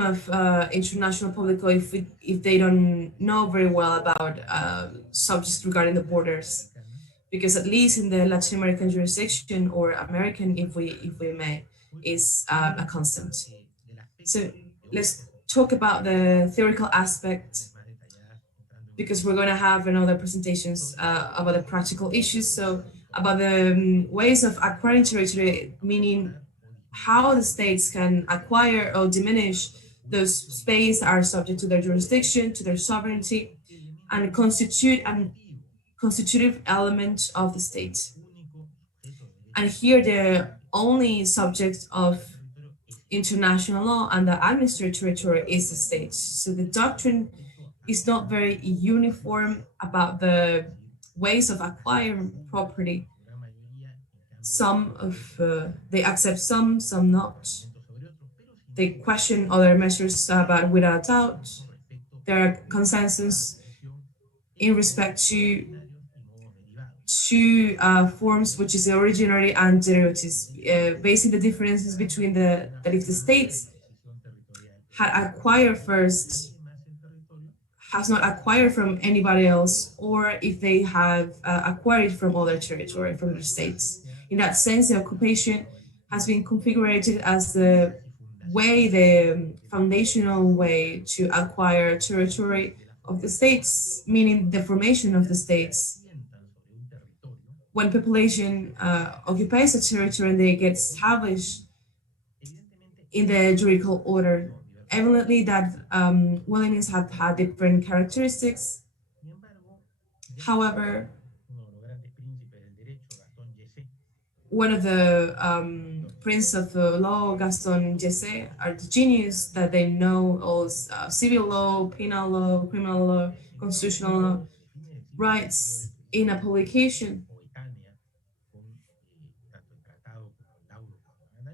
of international public law if they don't know very well about subjects regarding the borders, because at least in the Latin American jurisdiction, or American, if we may, is a constant. So let's talk about the theoretical aspect, because we're going to have another presentations about the practical issues. So about the ways of acquiring territory, meaning how the states can acquire or diminish those space are subject to their jurisdiction, to their sovereignty, and constitute an constitutive element of the state. And here the only subject of international law and the administrative territory is the state. So the doctrine is not very uniform about the ways of acquiring property. Some of they accept some not. They question other measures, but without doubt, there are consensus in respect to two forms, which is originary and derivatives, basing the differences between that if the states had acquired first, has not acquired from anybody else, or if they have acquired from other territory, from the states. In that sense, the occupation has been configured as the foundational way to acquire territory of the states, meaning the formation of the states. When population occupies a territory and they get established in the juridical order, evidently that willingness have had different characteristics. However, one of the prince of the law, Gaston Jesse, are the genius that they know all civil law, penal law, criminal law, constitutional law, rights in a publication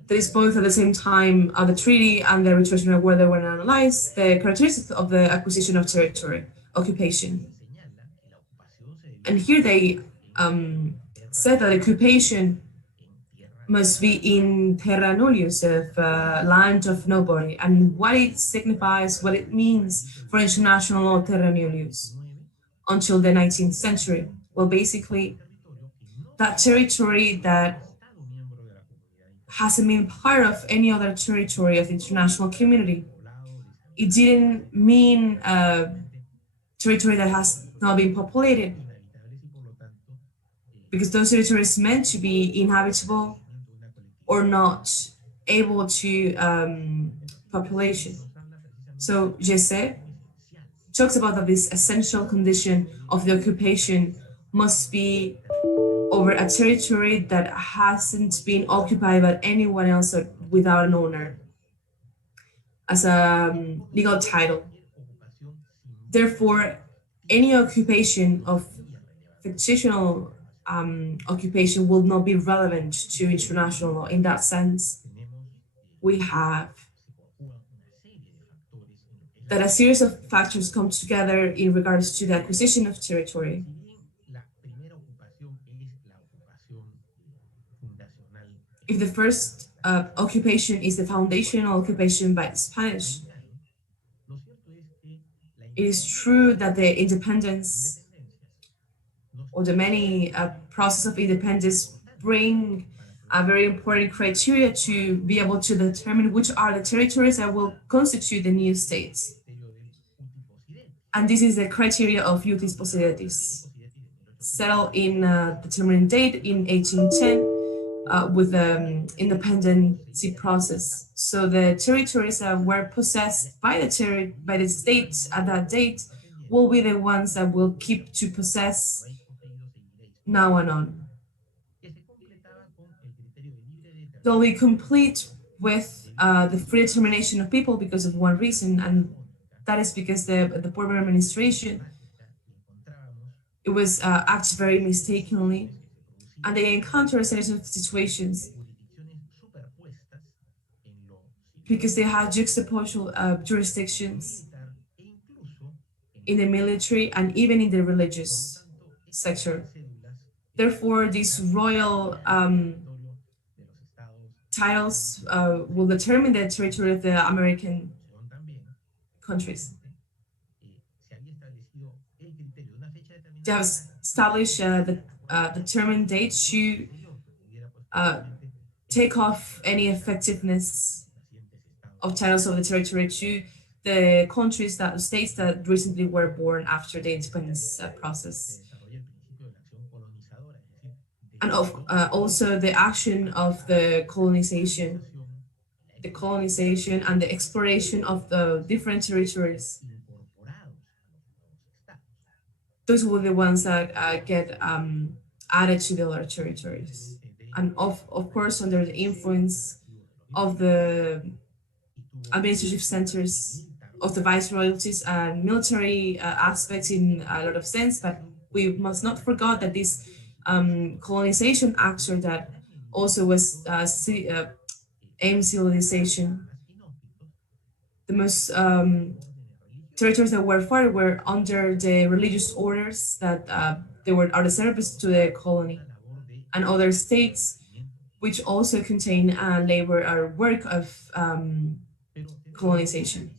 that is both at the same time the treaty and the retracement of where they were analyzed, the characteristics of the acquisition of territory, occupation. And here they said that occupation must be in terra nullius, of land of nobody, and what it signifies, what it means for international law terra nullius until the 19th century. Well, basically, that territory that hasn't been part of any other territory of the international community. It didn't mean a territory that has not been populated, because those territories meant to be inhabitable or not able to population. So Jesse talks about that this essential condition of the occupation must be over a territory that hasn't been occupied by anyone else without an owner as a legal title. Therefore, any occupation of fictional occupation will not be relevant to international law. In that sense, we have that a series of factors come together in regards to the acquisition of territory. If the first occupation is the foundational occupation by the Spanish, it is true that the independence or the many process of independence bring a very important criteria to be able to determine which are the territories that will constitute the new states. And this is the criteria of iutis possidetis, settled in a determined date in 1810 with the independency process. So the territories that were possessed by the states at that date will be the ones that will keep to possess now and on. They'll be complete with the free determination of people because of one reason, and that is because the former administration, it was acted very mistakenly, and they encountered a series of situations because they had juxtaposed jurisdictions in the military and even in the religious sector. Therefore, these royal titles will determine the territory of the American countries. They have established the determined date to take off any effectiveness of titles of the territory to the countries that states that recently were born after the independence process, and also the action of the colonization and the exploration of the different territories. Those were the ones that get added to the other territories, and of course under the influence of the administrative centers of the viceroyalties and military aspects in a lot of sense. But we must not forget that this colonization actor that also was aimed civilization. The most territories that were fought were under the religious orders that they were out of service to the colony, and other states which also contain labor or work of colonization.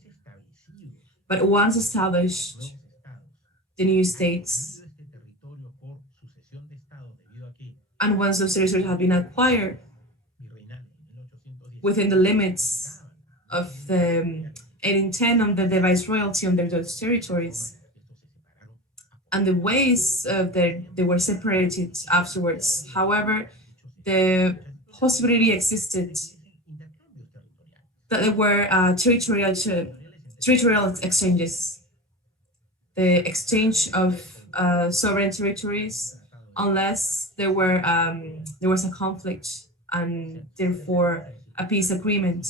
But once established, the new states, and once those territories have been acquired within the limits of the 1810 under the viceroyalty under those territories, and the ways that they were separated afterwards. However, the possibility existed that there were territorial exchanges, the exchange of sovereign territories, unless there was a conflict and therefore a peace agreement.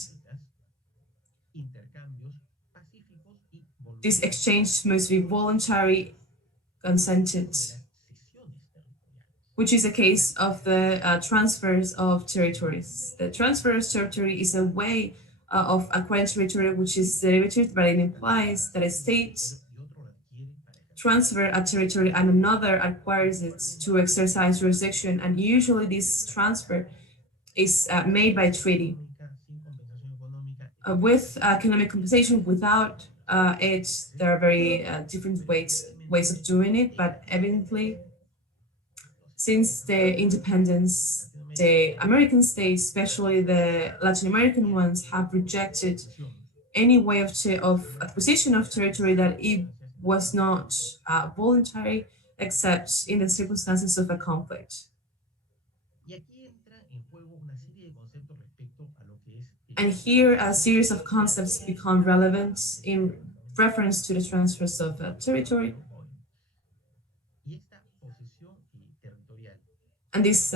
This exchange must be voluntary, consented, which is a case of the transfers of territories. The transfer of territory is a way of acquiring territory which is derivative, but it implies that a state transfer a territory and another acquires it to exercise jurisdiction, and usually this transfer is made by treaty. With economic compensation, without it, there are very different ways of doing it, but evidently, since the independence, the American states, especially the Latin American ones, have rejected any way of acquisition of territory that it was not voluntary, except in the circumstances of a conflict. And here a series of concepts become relevant in reference to the transfers of territory. And this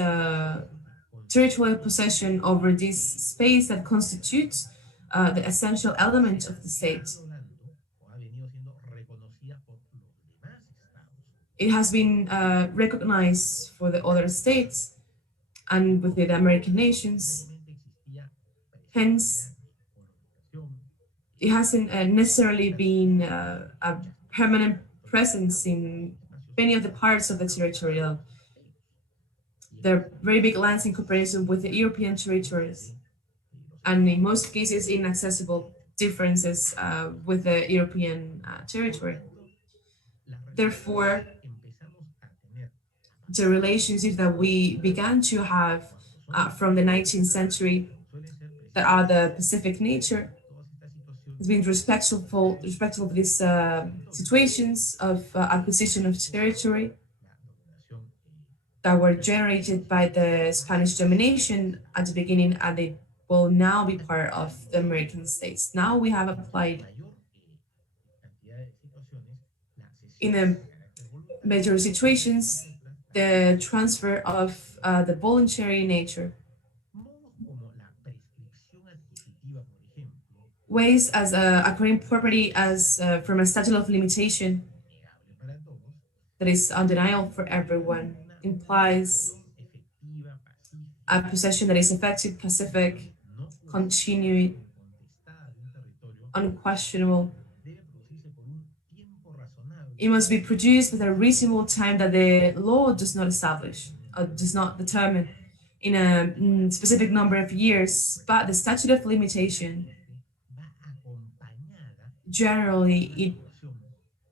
territorial possession over this space that constitutes the essential element of the state. It has been recognized for the other states and with the American nations. Hence, it hasn't necessarily been a permanent presence in many of the parts of the territorial. They're very big lands in comparison with the European territories, and in most cases inaccessible differences with the European territory. Therefore, the relationship that we began to have from the 19th century that are the Pacific nature has been respectful to these situations of acquisition of territory that were generated by the Spanish domination at the beginning, and they will now be part of the American states. Now we have applied in a major situations the transfer of the voluntary nature. Ways as acquiring property as from a statute of limitation that is undeniable for everyone implies a possession that is effective, pacific, continued, unquestionable. It must be produced with a reasonable time that the law does not establish, or does not determine in a specific number of years, but the statute of limitation generally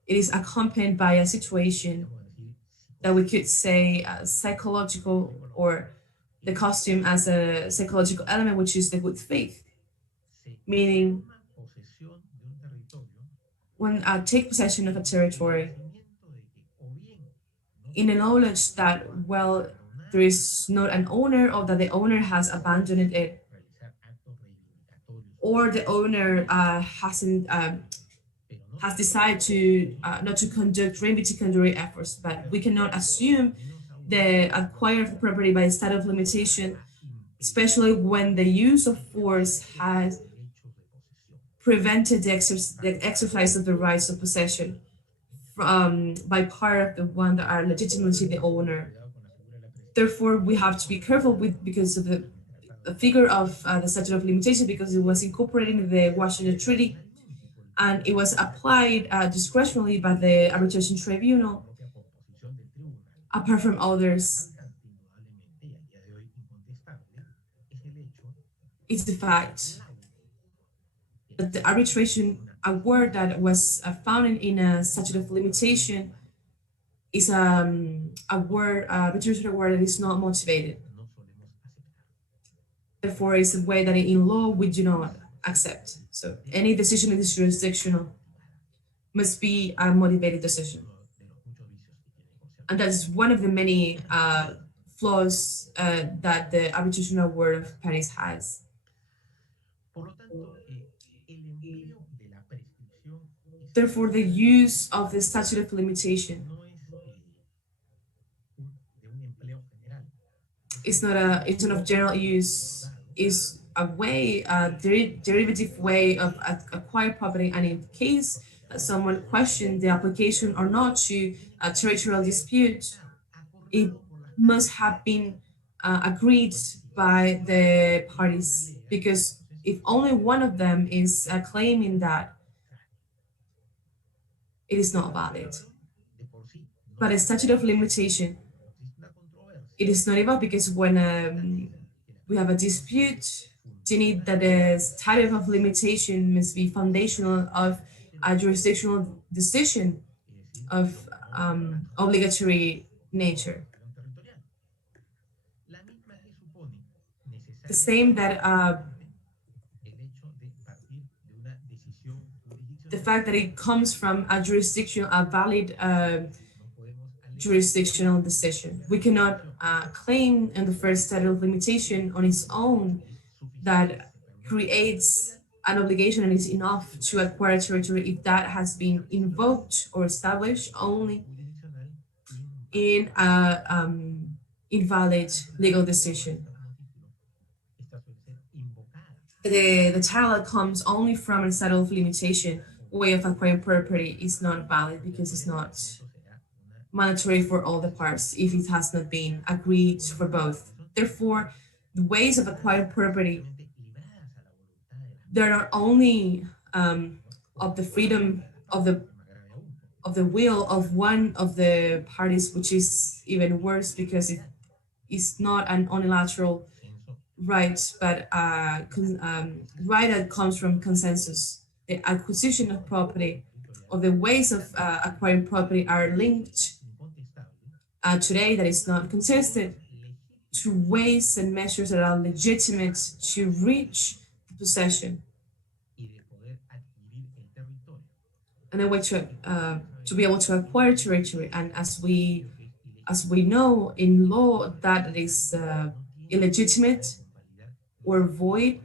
it is accompanied by a situation that we could say psychological, or the costume as a psychological element, which is the good faith, meaning when I take possession of a territory in the knowledge that, well, there is not an owner, or that the owner has abandoned it, or the owner has decided to not to conduct reivindicatory efforts, but we cannot assume the acquire of the property by a statute of limitation, especially when the use of force has prevented the exercise of the rights of possession by part of the one that are legitimately the owner. Therefore, we have to be careful with, because of the figure of the statute of limitation, because it was incorporated in the Washington Treaty, and it was applied discretionally by the arbitration tribunal, apart from others. It's the fact that the arbitration award that was found in a statute of limitation is a word, arbitration award that is not motivated. Therefore, it's a way that in law we do not accept. So any decision in this jurisdictional must be a motivated decision. And that's one of the many flaws that the arbitration award of Paris has. Therefore, the use of the statute of limitation it's not of general use, is a way, a derivative way of acquire property. And in case that someone questioned the application or not to a territorial dispute, it must have been agreed by the parties, because if only one of them is claiming that, it is not valid. But a statute of limitation, it is not about, because when we have a dispute, you need that the statute of limitation must be foundational of a jurisdictional decision of obligatory nature. The same that the fact that it comes from a jurisdiction, a valid jurisdictional decision. We cannot claim in the first statute of limitation on its own that creates an obligation and is enough to acquire territory if that has been invoked or established only in a invalid legal decision. The title that comes only from a statute of limitation way of acquiring property is not valid, because it's not mandatory for all the parts if it has not been agreed for both. Therefore, the ways of acquiring property, they're not only of the freedom of the will of one of the parties, which is even worse because it is not an unilateral right, but a right that comes from consensus. The acquisition of property, or the ways of acquiring property, are linked today that is not consistent to ways and measures that are legitimate to reach the possession, and a way to be able to acquire territory. And as we know in law, that is illegitimate or void,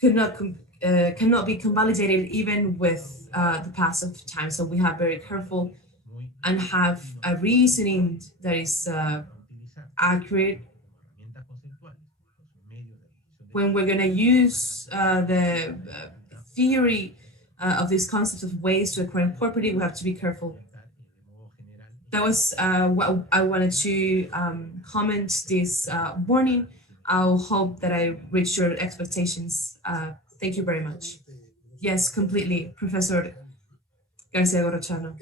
cannot be convalidated even with the pass of time. So we have very careful and have a reasoning that is accurate when we're going to use the theory of these concepts of ways to acquire property. We have to be careful. That was what I wanted to comment this morning. I'll hope that I reached your expectations. Thank you very much. Yes, completely, Professor García Corrochano.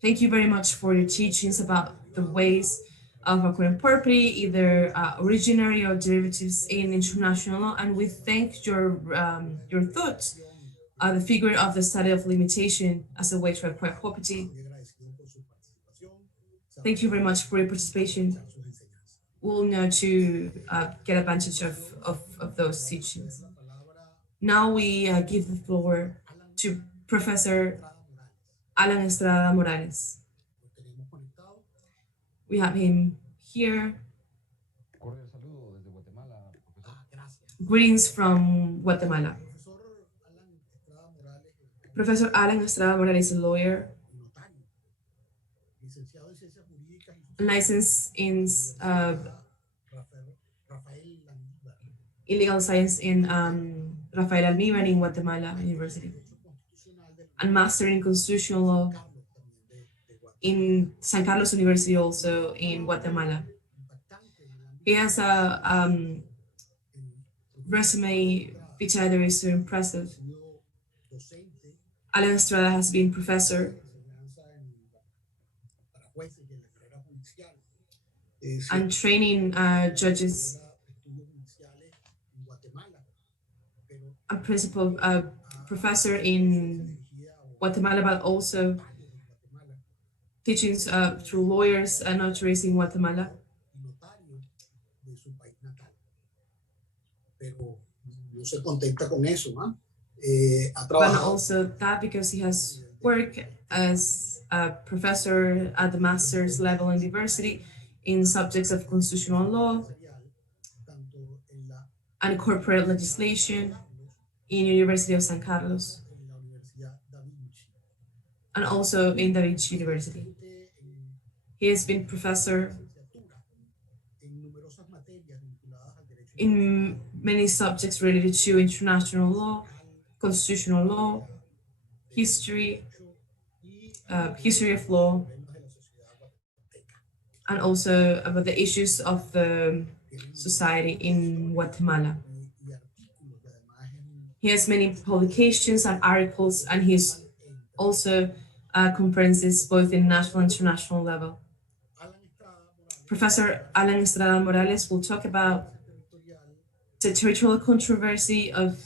Thank you very much for your teachings about the ways of acquiring property, either originary or derivatives in international law. And we thank your thoughts, the figure of the study of limitation as a way to acquire property. Thank you very much for your participation. We'll know to get advantage of those teachings. Now we give the floor to Professor Allan Estrada Morales. We have him here. Greetings from Guatemala. Professor Allan Estrada Morales is a lawyer, licensed in legal science in Rafael Almíbar in Guatemala University, and master in constitutional law in San Carlos University, also in Guatemala. He has a resume which either is so impressive. Allan Estrada has been professor and training judges, a principal professor in Guatemala, but also teachings through lawyers and notaries in Guatemala. But also that because he has worked as a professor at the master's level in diversity in subjects of constitutional law and corporate legislation in University of San Carlos, and also in Da Vinci University. He has been professor in many subjects related to international law, constitutional law, history, history of law, and also about the issues of the society in Guatemala. He has many publications and articles, and he's also conferences both in national and international level. Professor Allan Estrada Morales will talk about the territorial controversy of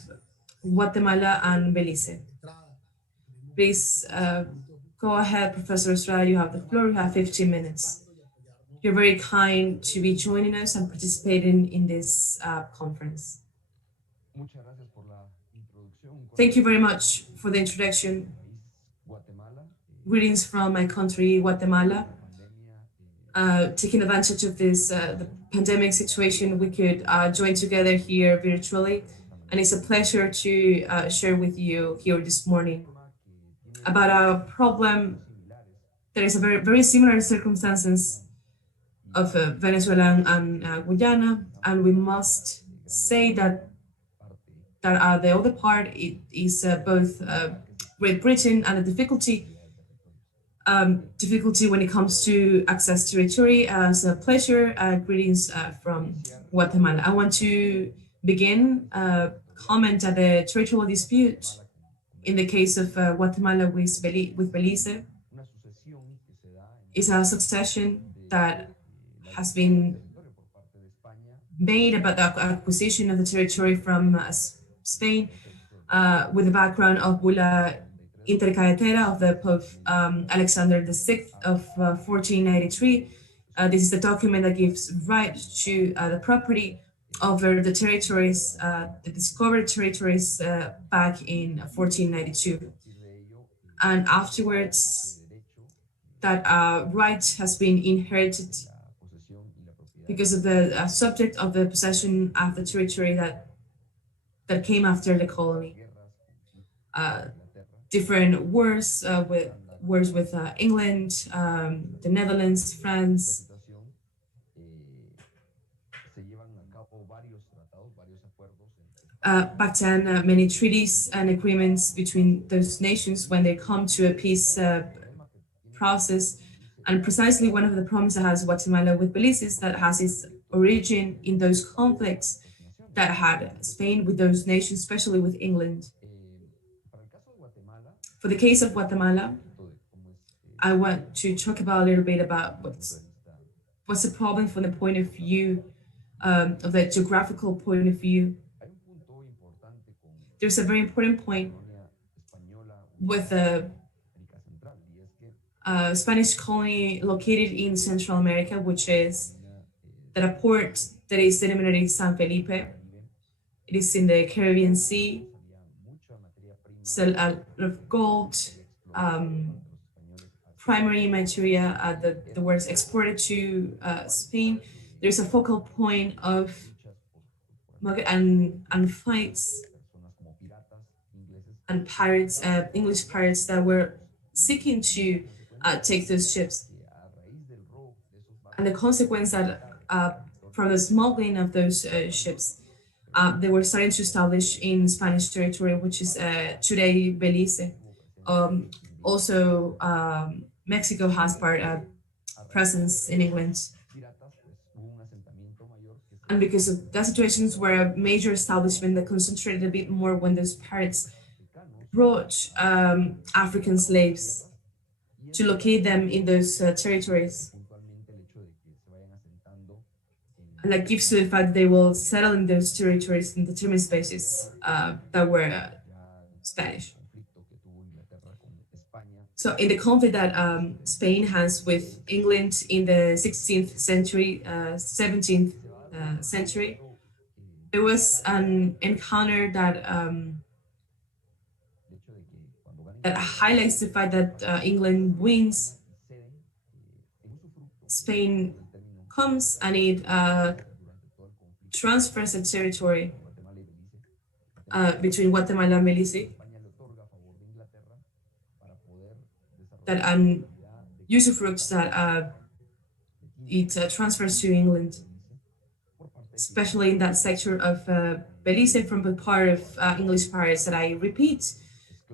Guatemala and Belize. Please go ahead, Professor Estrada, you have the floor, you have 15 minutes. You're very kind to be joining us and participating in this conference. Thank you very much for the introduction. Greetings from my country, Guatemala. Taking advantage of this the pandemic situation, we could join together here virtually, and it's a pleasure to share with you here this morning about a problem that is a very similar circumstances of Venezuela and Guyana, and we must say that the other part is both Great Britain and the difficulty when it comes to access territory. As a pleasure, greetings from Guatemala. I want to begin comment at the territorial dispute in the case of Guatemala with Belize. It's a succession that has been made about the acquisition of the territory from Spain with the background of Bula Intercarretera of the Pope Alexander VI of 1493. This is the document that gives right to the property over the territories, the discovered territories back in 1492. And afterwards, that right has been inherited because of the subject of the possession of the territory that came after the colony. Different wars with England, the Netherlands, France. Back then, many treaties and agreements between those nations when they come to a peace process. And precisely one of the problems that has Guatemala with Belize is that has its origin in those conflicts that had Spain with those nations, especially with England. For the case of Guatemala, I want to talk about a little bit about what's the problem from the point of view of the geographical point of view. There's a very important point with the Spanish colony located in Central America, which is that a port that is denominated San Felipe. It is in the Caribbean Sea. So a lot of gold, primary material that was exported to Spain. There's a focal point of and fights and pirates, English pirates that were seeking to take those ships. And the consequence that from the smuggling of those ships, they were starting to establish in Spanish territory, which is today Belize. Also, Mexico has part presence in England. And because of that situations where a major establishment that concentrated a bit more when those pirates brought African slaves to locate them in those territories. And that gives to the fact that they will settle in those territories in determined spaces that were Spanish. So in the conflict that Spain has with England in the 16th century, 17th century, there was an encounter that that highlights the fact that England wins. Spain comes and it transfers a territory between Guatemala and Belize that usufructs that it transfers to England, especially in that sector of Belize from the part of English pirates that I repeat.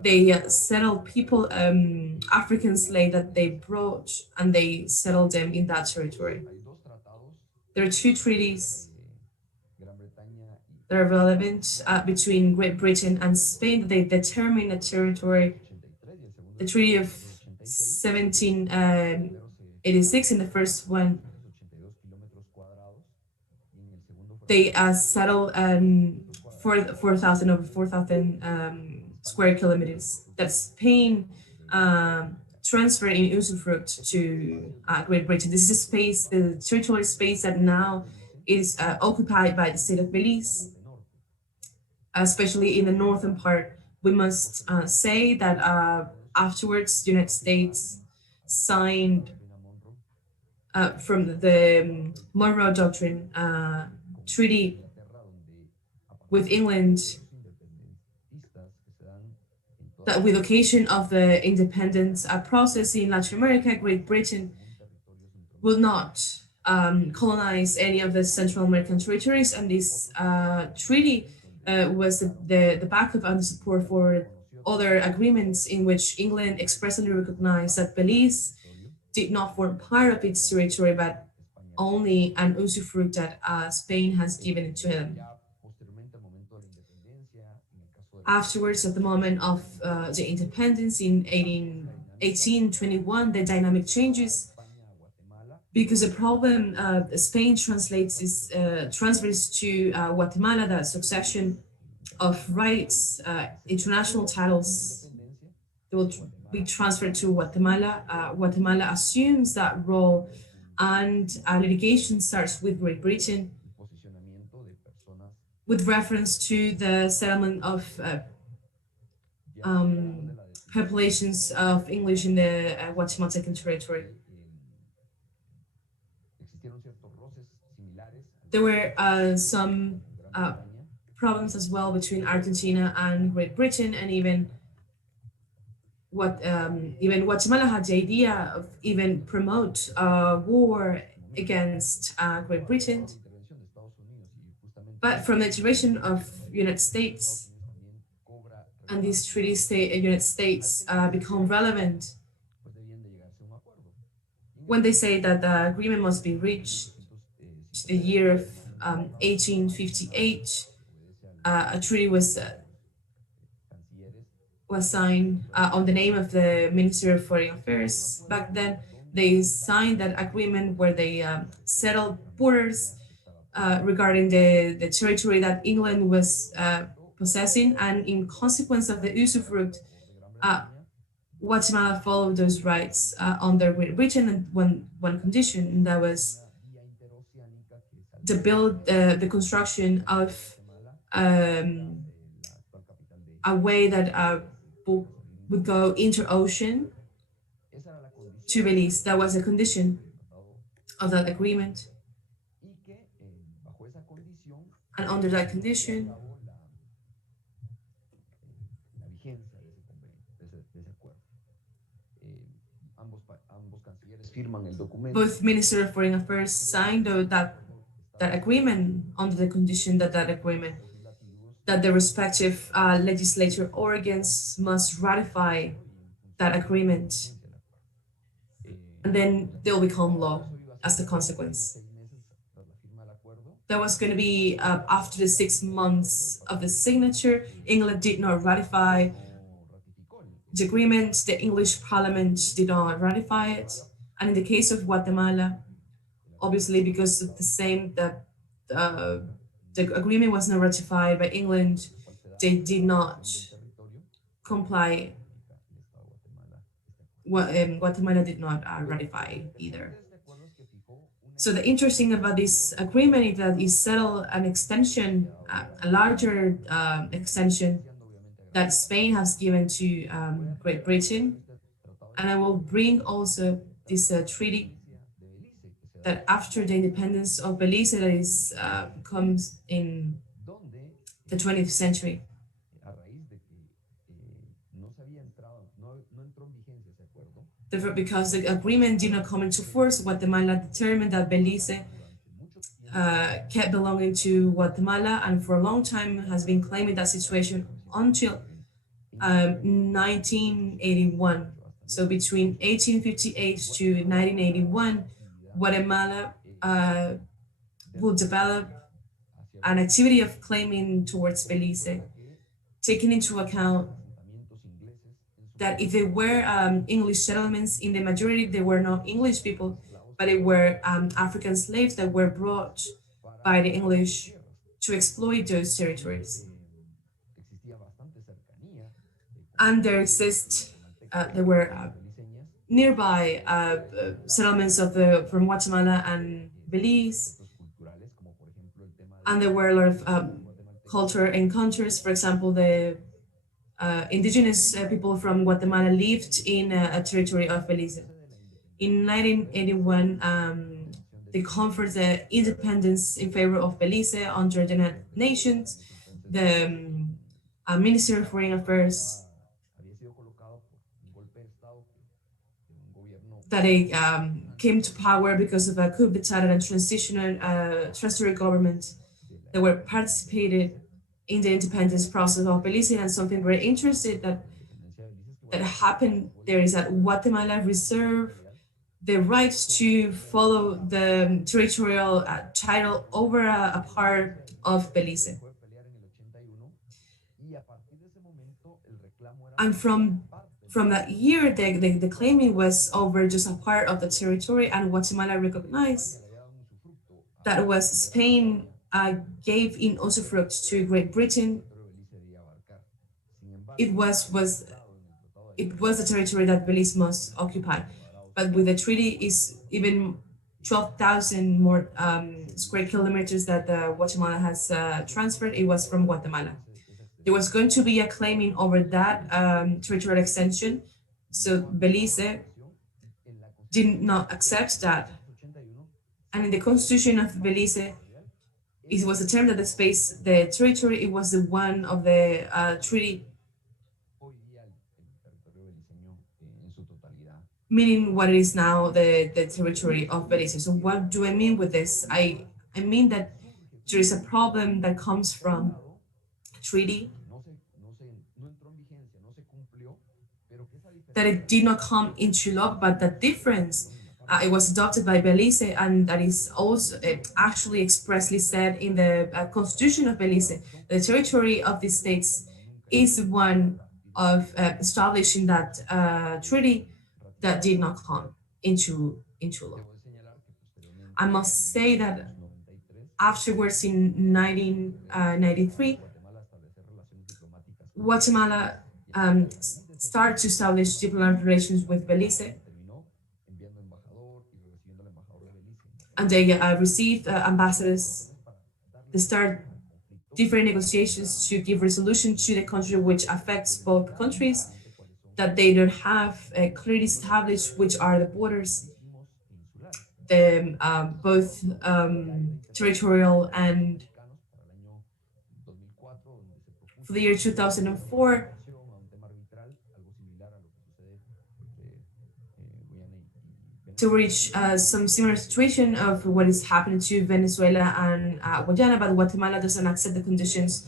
They settled people, African slaves that they brought, and they settled them in that territory. There are two treaties that are relevant between Great Britain and Spain. They determine a territory. The Treaty of 1786 in the first one, they settled 4,000 over 4,000 square kilometers that Spain transferred in usufruct to Great Britain. This is a space, the territorial space that now is occupied by the state of Belize, especially in the northern part. We must say that afterwards, the United States signed from the Monroe Doctrine treaty with England, that with occasion of the independence process in Latin America, Great Britain will not colonize any of the Central American territories, and this treaty was the backup and the support for other agreements in which England expressly recognized that Belize did not form part of its territory, but only an usufruct that Spain has given it to them. Afterwards, at the moment of the independence in 1821, the dynamic changes because the problem Spain translates is transfers to Guatemala that succession of rights, international titles, they will be transferred to Guatemala. Guatemala assumes that role, and litigation starts with Great Britain with reference to the settlement of populations of English in the Guatemaltecan territory. There were some problems as well between Argentina and Great Britain, and even Guatemala had the idea of even promote a war against Great Britain. But from the intervention of United States, and these treaties, United States become relevant when they say that the agreement must be reached the year of 1858. A treaty was signed on the name of the Minister of Foreign Affairs back then, They signed that agreement where they settled borders regarding the territory that England was possessing, and in consequence of the usufruct, uh, Guatemala followed those rights under Great Britain, and one condition, and that was the construction of um, a way that would go inter-ocean to Belize. That was a condition of that agreement. And under that condition, both Minister of Foreign Affairs signed that agreement under the condition that that the respective legislature organs must ratify that agreement, and then they'll become law as a consequence. That was going to be after the 6 months of the signature. England did not ratify the agreement. The English Parliament did not ratify it. And in the case of Guatemala, obviously because of the agreement was not ratified by England, they did not comply. Guatemala did not ratify either. So the interesting about this agreement is that it settled an extension, a larger extension that Spain has given to Great Britain. And I will bring also this treaty that after the independence of Belize, that is comes in the 20th century. Therefore, because the agreement did not come into force, Guatemala determined that Belize kept belonging to Guatemala, and for a long time has been claiming that situation until 1981. So between 1858 to 1981, Guatemala will develop an activity of claiming towards Belize, taking into account that if they were English settlements, in the majority they were not English people, but they were African slaves that were brought by the English to exploit those territories. And there were nearby settlements from Guatemala and Belize, and there were a lot of cultural encounters. For example, the indigenous people from Guatemala lived in a territory of Belize. In 1981, they conferred the independence in favor of Belize under the United Nations. The Minister of Foreign Affairs that they came to power because of a coup d'etat and transitional transitory government that were participated in the independence process of Belize. And something very interesting that happened there is that Guatemala reserved the right to follow the territorial title over a part of Belize. And from that year, the claiming was over just a part of the territory, and Guatemala recognized that was Spain gave in usufruct to Great Britain. It was the territory that Belize must occupy, but with the treaty is even 12,000 more square kilometers that Guatemala has transferred. It was from Guatemala. There was going to be a claiming over that territorial extension, so Belize did not accept that. And in the constitution of Belize, it was determined that the territory, it was the one of the treaty, meaning what it is now, the territory of Belize. So what do I mean with this? I mean that there is a problem that comes from treaty, that it did not come into law, but the difference, it was adopted by Belize, and that is also actually expressly said in the constitution of Belize. The territory of the states is one of establishing that treaty that did not come. into law. I must say that afterwards in 1993, Guatemala started to establish diplomatic relations with Belize, and they received ambassadors. They start different negotiations to give resolution to the country, which affects both countries, that they don't have clearly established which are the borders, the both territorial and for the year 2004 to reach some similar situation of what is happening to Venezuela and Guyana, but Guatemala doesn't accept the conditions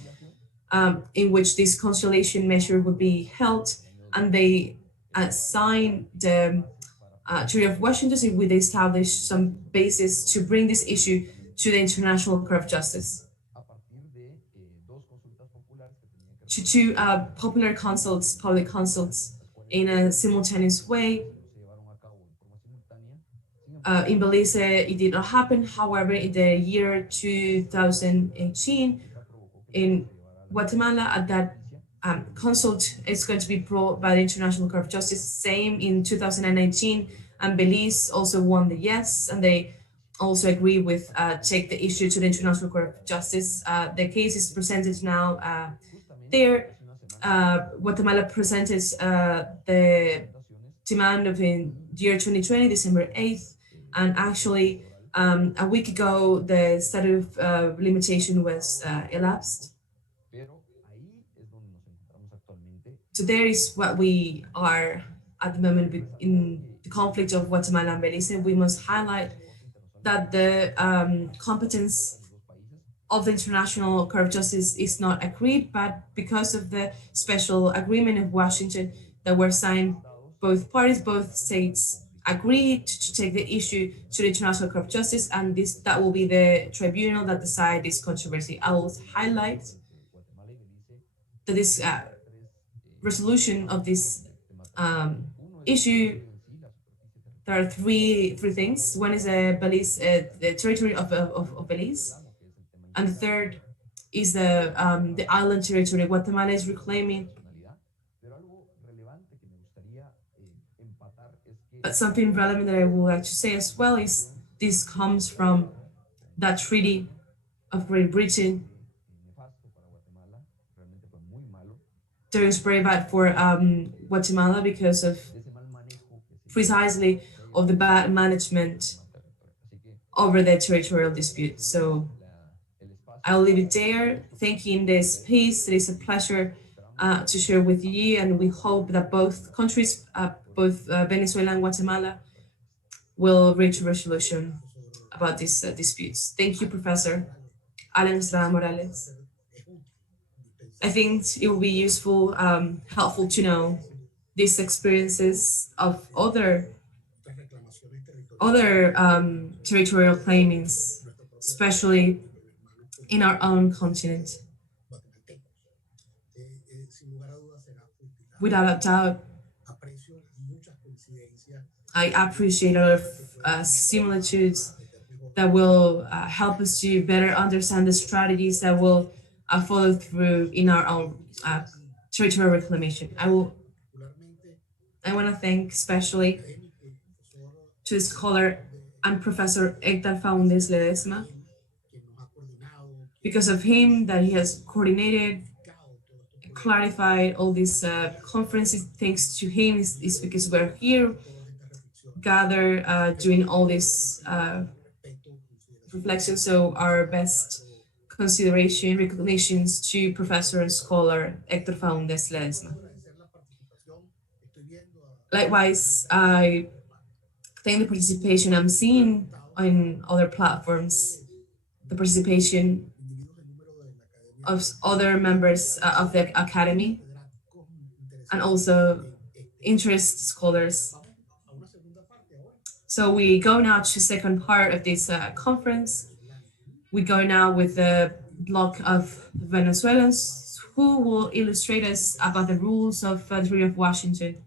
in which this conciliation measure would be held, and they sign the Treaty of Washington, in which they establish some basis to bring this issue to the International Court of Justice. To two popular consults, public consults, in a simultaneous way. In Belize, it did not happen. However, in the year 2018, in Guatemala, at that consult is going to be brought by the International Court of Justice. Same in 2019, and Belize also won the yes, and they also agree with take the issue to the International Court of Justice. The case is presented now there. Guatemala presented the demand of in year 2020, December 8th, and actually a week ago the statute of limitation was elapsed. So there is what we are at the moment in the conflict of Guatemala and Belize. We must highlight that the competence of the International Court of Justice is not agreed, but because of the special agreement of Washington that were signed, both parties, both states agreed to take the issue to the International Court of Justice, and that will be the tribunal that decide this controversy. I will highlight that this resolution of this issue, there are three things. One is Belize, the territory of Belize, and the third is the island territory Guatemala is reclaiming. But something relevant that I would like to say as well is this comes from that Treaty of Great Britain. That was very bad for Guatemala because of precisely of the bad management over the territorial dispute. So I'll leave it there. Thanking this space. It is a pleasure to share with you, and we hope that both countries, both Venezuela and Guatemala, will reach a resolution about these disputes. Thank you, Professor Allan Estrada Morales. I think it will be useful, helpful to know these experiences of other territorial claimants, especially in our own continent. Without a doubt, I appreciate a lot of similitudes that will help us to better understand the strategies that will follow through in our own territorial reclamation. I want to thank especially to the scholar and Professor Héctor Faúndez Ledesma. Because of him, that he has coordinated, clarified all these conferences. Thanks to him is because we're here, gather doing all this reflections. So our best consideration, recognitions to Professor and Scholar Héctor Faúndez Ledesma. Likewise, I thank the participation I'm seeing on other platforms, the participation of other members of the Academy, and also interest scholars. So we go now to the second part of this conference. We go now with the block of Venezuelans who will illustrate us about the rules of the Treaty of Washington.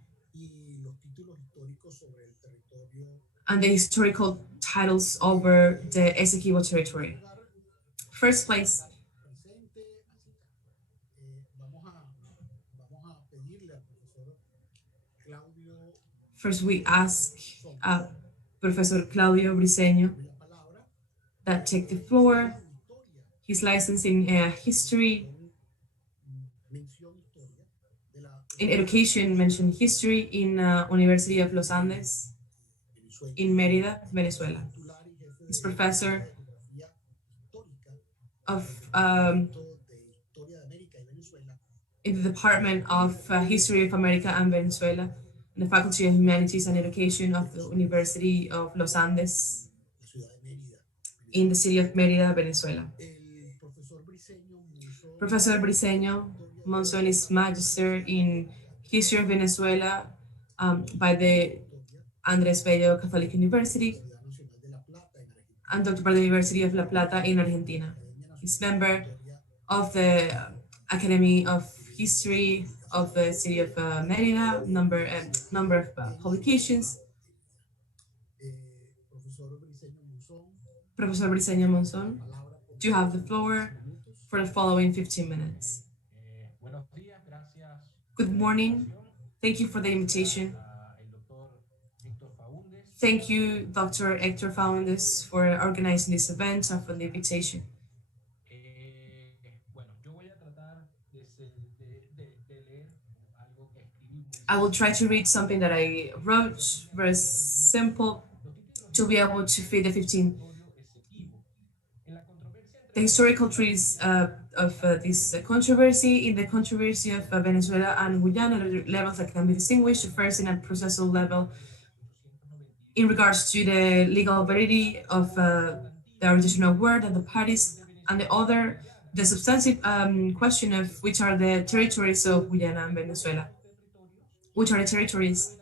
and the historical titles over the Essequibo territory. First place, first we ask Professor Claudio Briceño that take the floor. His license in history, in education, mentioned history in University of Los Andes in Mérida, Venezuela. He's professor of in the Department of History of America and Venezuela, in the Faculty of Humanities and Education of the University of Los Andes in the city of Mérida, Venezuela. Professor Briceño Monzon is Magister in History of Venezuela by the Andrés Bello Catholic University and Doctor by the University of La Plata in Argentina. He's member of the Academy of History of the city of Mérida, number of publications. Professor Briceño Monzon, you have the floor for the following 15 minutes. Good morning. Thank you for the invitation. Thank you, Dr. Hector Faundes, for organizing this event and for the invitation. I will try to read something that I wrote, very simple, to be able to fit the 15. The historical trees of this controversy, in the controversy of Venezuela and Guyana, levels that can be distinguished. First, in a processual level, in regards to the legal validity of the original word and the parties, and the other, the substantive question of which are the territories of Guyana and Venezuela, which are the territories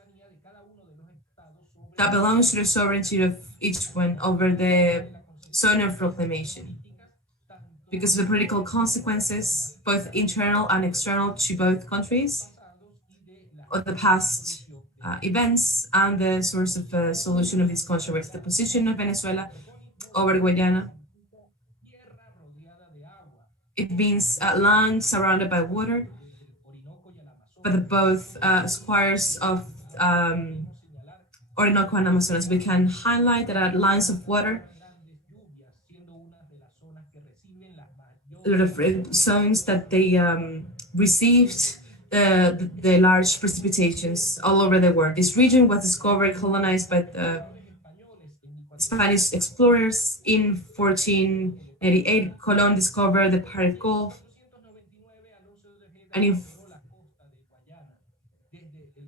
that belongs to the sovereignty of each one over the zone of reclamation, because of the political consequences, both internal and external to both countries, of the past events and the source of solution of this controversy, the position of Venezuela over Guyana. It means land surrounded by water, but both squares of Orinoco and Amazonas. We can highlight that are lines of water, a lot of zones that they received the large precipitations all over the world. This region was discovered, colonized by the Spanish explorers in 1488. Colón discovered the Paris Gulf, and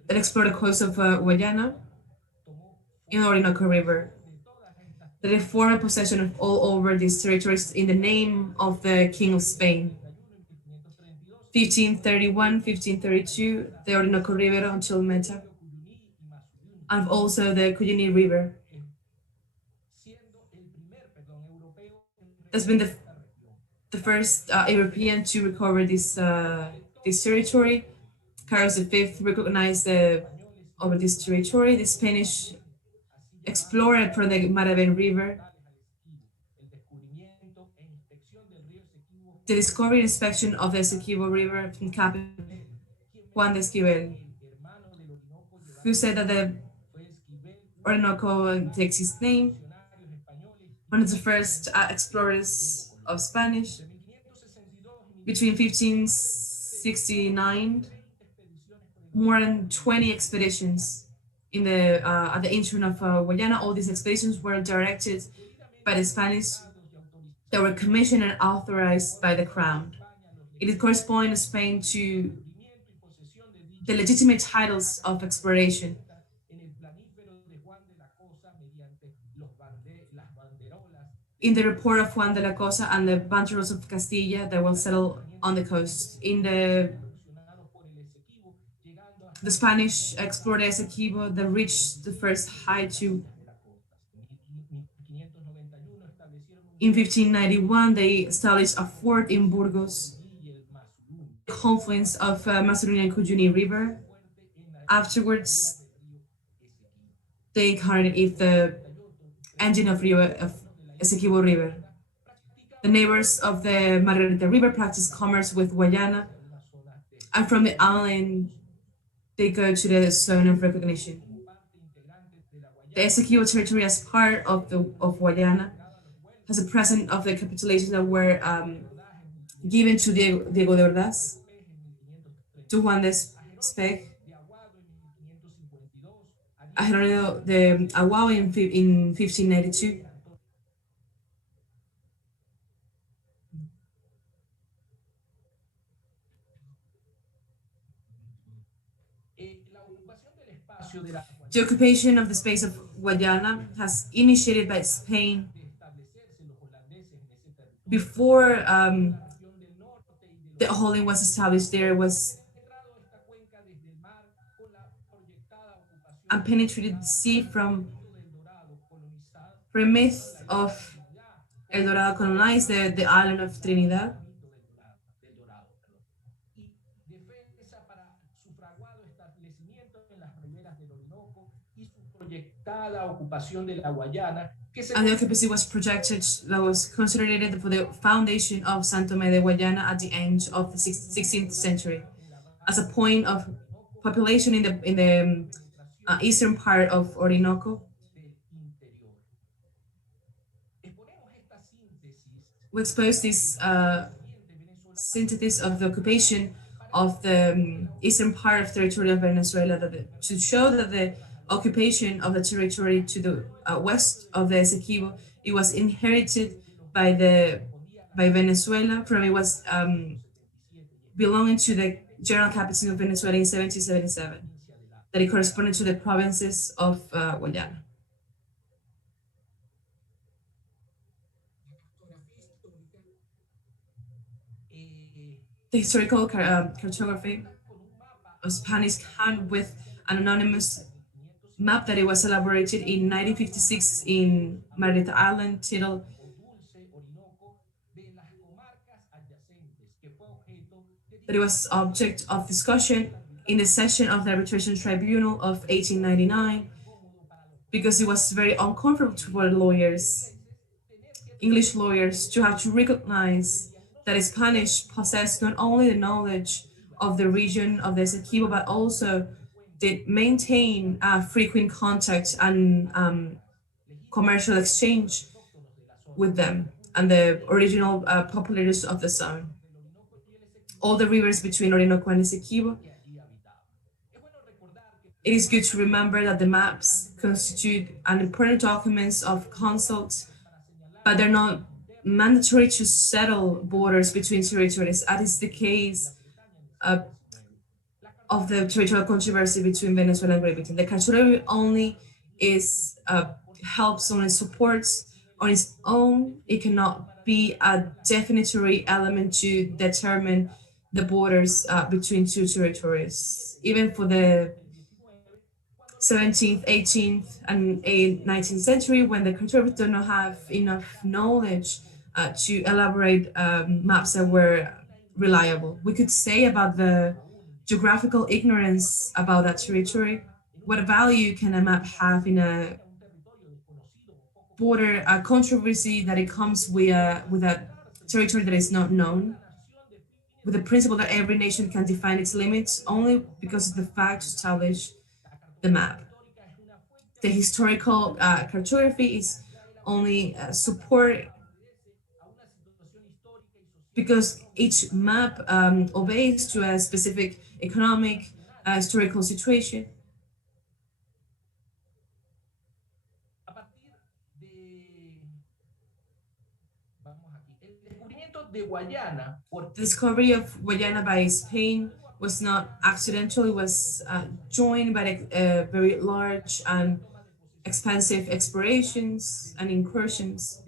that explored the coast of Guyana in the Orinoco River. They formed possession of all over these territories in the name of the King of Spain. 1531, 1532, the Orinoco River until Meta, and also the Cuyuni River. That's been the first European to recover this territory. Carlos V recognized over this territory. The Spanish explored from the Maraven River. The discovery and inspection of the Essequibo River from Captain Juan de Esquivel, who said that the Orinoco takes his name, one of the first explorers of Spanish. Between 1569, more than 20 expeditions in the at the intern of Guyana. All these expeditions were directed by the Spanish. They were commissioned and authorized by the crown. It corresponds Spain to the legitimate titles of exploration. In the report of Juan de la Cosa and the banderos of Castilla that will settle on the coast. In the Spanish explored Essequibo that reached the first height to. In 1591, they established a fort in Burgos, confluence of Macedonia and Cuyuni River. Afterwards, they encountered if the engine of Essequibo River. The neighbors of the Margarita River practice commerce with Guayana, and from the island, they go to the zone of recognition. The Essequibo territory, as part of Guayana, has a present of the capitulations that were given to Diego de Ordaz, to Juan de Spec, Jerónimo de Aguao in 1592. The occupation of the space of Guayana has initiated by Spain before the holding was established. There was unpenetrated sea from a myth of El Dorado colonized the island of Trinidad. And the occupancy was projected, that was considered for the foundation of Santo Tomé de Guayana at the end of the 16th century, as a point of population in the eastern part of Orinoco. We expose this synthesis of the occupation of the eastern part of territory of Venezuela to show that the occupation of the territory to the west of the Essequibo, it was inherited by Venezuela from it was belonging to the general capital of Venezuela in 1777, that it corresponded to the provinces of Guayana. The historical cartography of Spanish hand with an anonymous map that it was elaborated in 1956 in Margarita Island, titled that it was object of discussion in the session of the Arbitration Tribunal of 1899, because it was very uncomfortable for lawyers, English lawyers, to have to recognize that Spanish possessed not only the knowledge of the region of the Essequibo, but also did maintain frequent contact and commercial exchange with them and the original populators of the zone. All the rivers between Orinoco and Essequibo. It is good to remember that the maps constitute an important documents of consult, but they're not mandatory to settle borders between territories, as is the case of the territorial controversy between Venezuela and Great Britain. The cartography only is helps, only supports on its own. It cannot be a definitory element to determine the borders between two territories. Even for the 17th, 18th, and 19th century, when the cartographers do not have enough knowledge to elaborate maps that were reliable. We could say about the geographical ignorance about that territory. What value can a map have in a border controversy that it comes with a territory that is not known, with the principle that every nation can define its limits only because of the fact to establish the map. The historical cartography is only support because each map obeys to a specific economic, historical situation. The discovery of Guayana by Spain was not accidental. It was joined by very large and expensive explorations and incursions.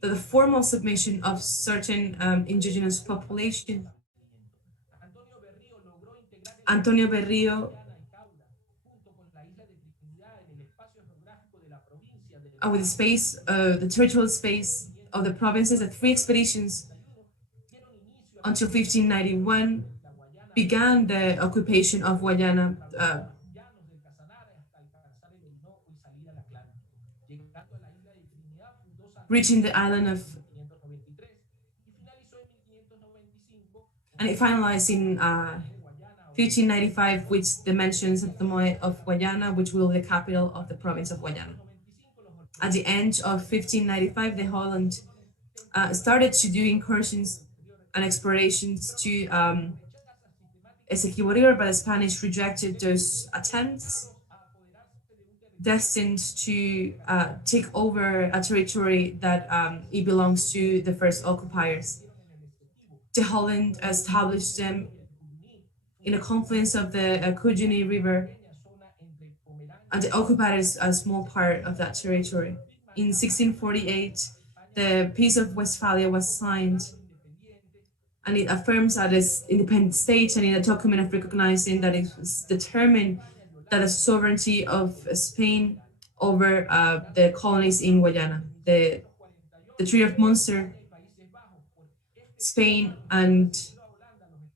The formal submission of certain indigenous population. Antonio Berrio, with the space, the territorial space of the provinces, the 3 expeditions until 1591 began the occupation of Guayana reaching the island of, and it finalized in 1595 with the mentions of the Moe of Guayana, which will be the capital of the province of Guayana. At the end of 1595, the Holland started to do incursions and explorations to Essequib River, but the Spanish rejected those attempts, destined to take over a territory that it belongs to the first occupiers. The Holland established them in a confluence of the Kujuni River, and they occupied a small part of that territory. In 1648, the Peace of Westphalia was signed, and it affirms that it's independent states, and in a document of recognizing that it was determined that the sovereignty of Spain over the colonies in Guayana. The Treaty of Munster, Spain and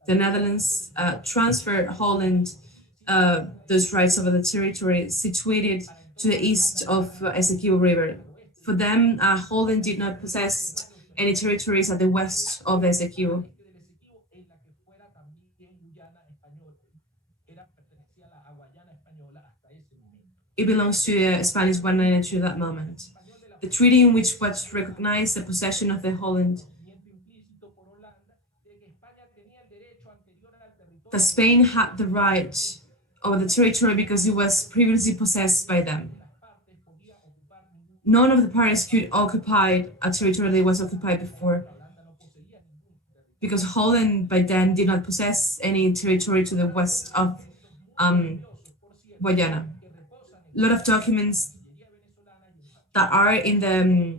the Netherlands transferred Holland those rights over the territory situated to the east of Essequibo River. For them, Holland did not possess any territories at the west of the Essequibo. It belongs to Spanish Guiana to that moment. The treaty in which was recognized the possession of the Holland, that Spain had the right over the territory because it was previously possessed by them. None of the parties could occupy a territory that was occupied before, because Holland by then did not possess any territory to the west of Guayana. A lot of documents that are in the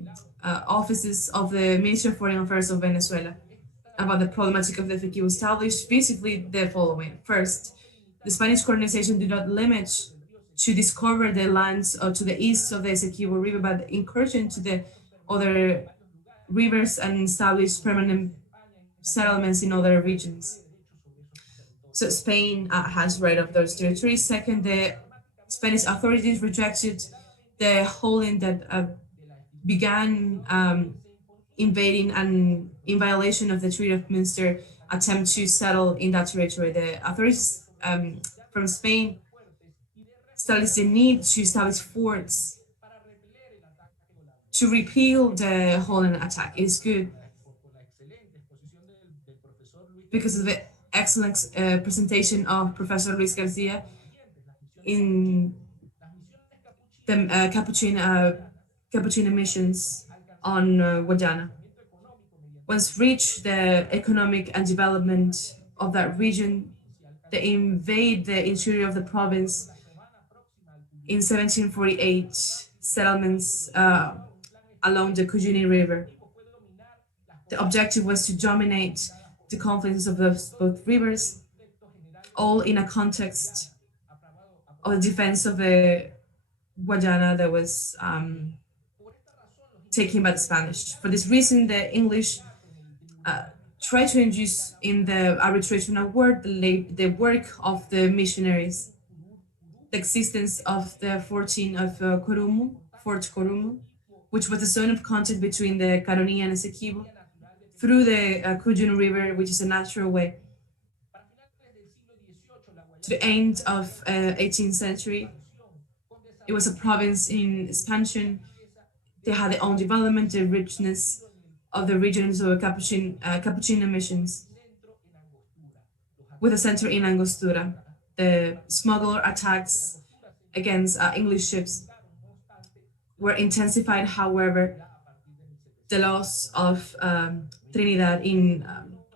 offices of the Ministry of Foreign Affairs of Venezuela about the problematic of the Essequibo established basically the following. First, the Spanish colonization did not limit to discover the lands to the east of the Essequibo River, but incursion to the other rivers and established permanent settlements in other regions. So Spain has right of those territories. Second, the Spanish authorities rejected the Holland that began invading and in violation of the Treaty of Munster attempt to settle in that territory. The authorities from Spain established the need to establish forts to repel the Holland attack. It is good because of the excellent presentation of Professor Luis García in the Capuchin missions on Guayana. Once reached the economic and development of that region, they invade the interior of the province in 1748, settlements along the Kujuni River. The objective was to dominate the confluence of both rivers, all in a context of the defense of the Guayana that was taken by the Spanish. For this reason, the English tried to induce in the arbitration award the work of the missionaries, the existence of the 14 of Fort Corumu, which was the zone of contact between the Caronia and Essequibo, through the Kujunu River, which is a natural way. To the end of 18th century, it was a province in expansion. They had their own development, the richness of the regions of Capuchin missions, with a center in Angostura. The smuggler attacks against English ships were intensified, however, the loss of Trinidad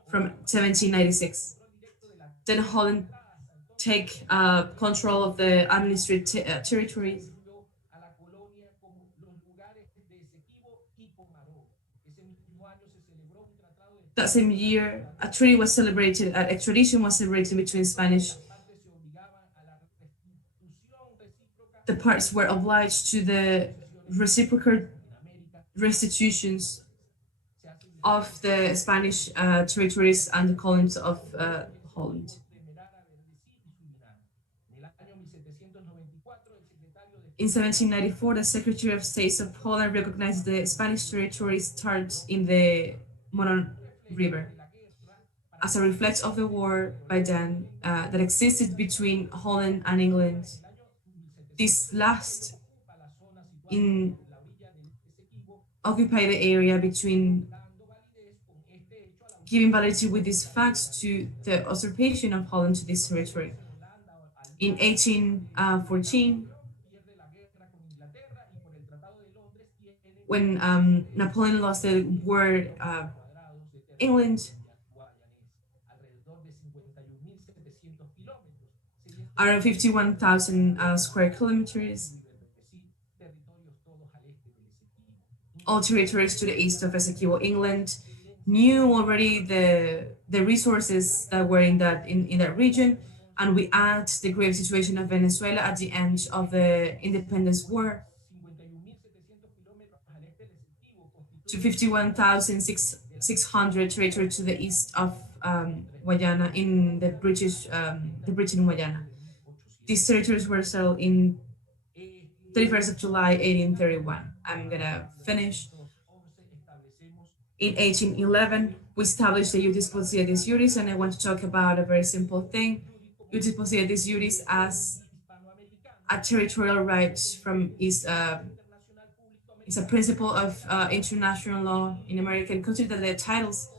from 1796. Then Holland take control of the administrative territories. That same year, a treaty was celebrated, an extradition was celebrated between Spanish. The parts were obliged to the reciprocal restitutions of the Spanish territories and the colonies of Holland. In 1794, the Secretary of State of Holland recognized the Spanish territory start in the Monon River as a reflex of the war by then that existed between Holland and England. This last in occupy the area between giving validity with these facts to the usurpation of Holland to this territory. In 1814, when Napoleon lost the war, England, around 51,000 square kilometers, all territories to the east of Essequib, England, knew already the resources that were in that region, and we add the grave situation of Venezuela at the end of the independence war to 51,600 territory to the east of Guyana in the Britain Guyana. These territories were settled in 31st of July 1831. I'm gonna finish. In 1811, we established the Iuris Possidetis Iuris, and I want to talk about a very simple thing. Iuris Possidetis Iuris as a territorial right from is a principle of international law in American. Consider that the titles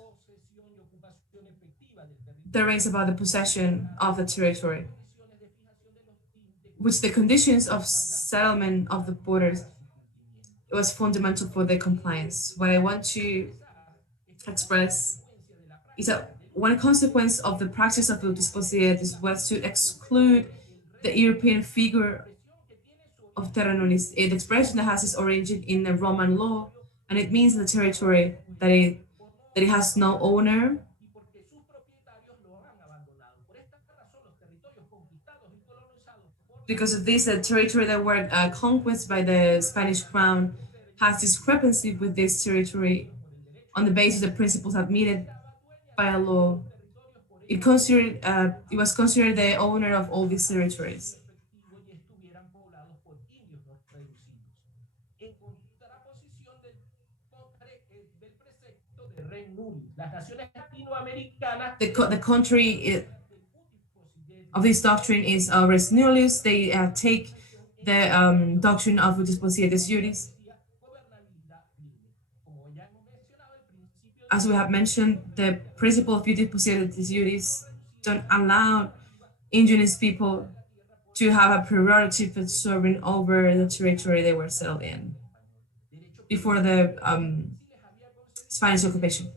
that reigns about the possession of the territory, which the conditions of settlement of the borders was fundamental for the compliance. What I want to express is that one consequence of the practice of Iuris Possidetis was to exclude the European figure of terra nullius, the expression that has its origin in the Roman law, and it means the territory that it has no owner. Because of this, the territory that were conquered by the Spanish crown has discrepancy with this territory on the basis of principles admitted by a law. It was considered the owner of all these territories. The country of this doctrine is res nullius. They take the doctrine of Iuris Possidetis Iuris. As we have mentioned, the principle of Iuris Possidetis Iuris don't allow indigenous people to have a prerogative of sovereign over the territory they were settled in before the Spanish occupation.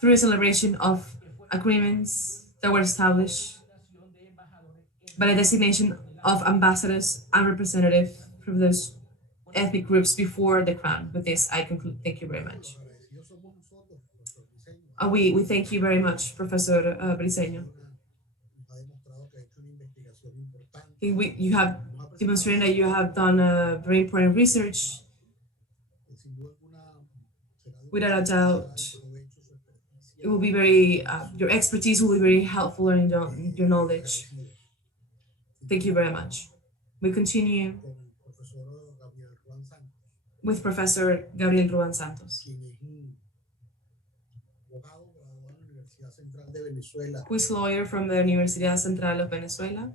Through a celebration of agreements that were established by the designation of ambassadors and representatives from those ethnic groups before the crown. With this, I conclude. Thank you very much. We thank you very much, Professor Briceño. You have demonstrated that you have done a very important research. Without a doubt, it will be very, your expertise will be very helpful in your knowledge. Thank you very much. We continue with Professor Gabriel Ruan Santos, who is lawyer from the Universidad Central of Venezuela,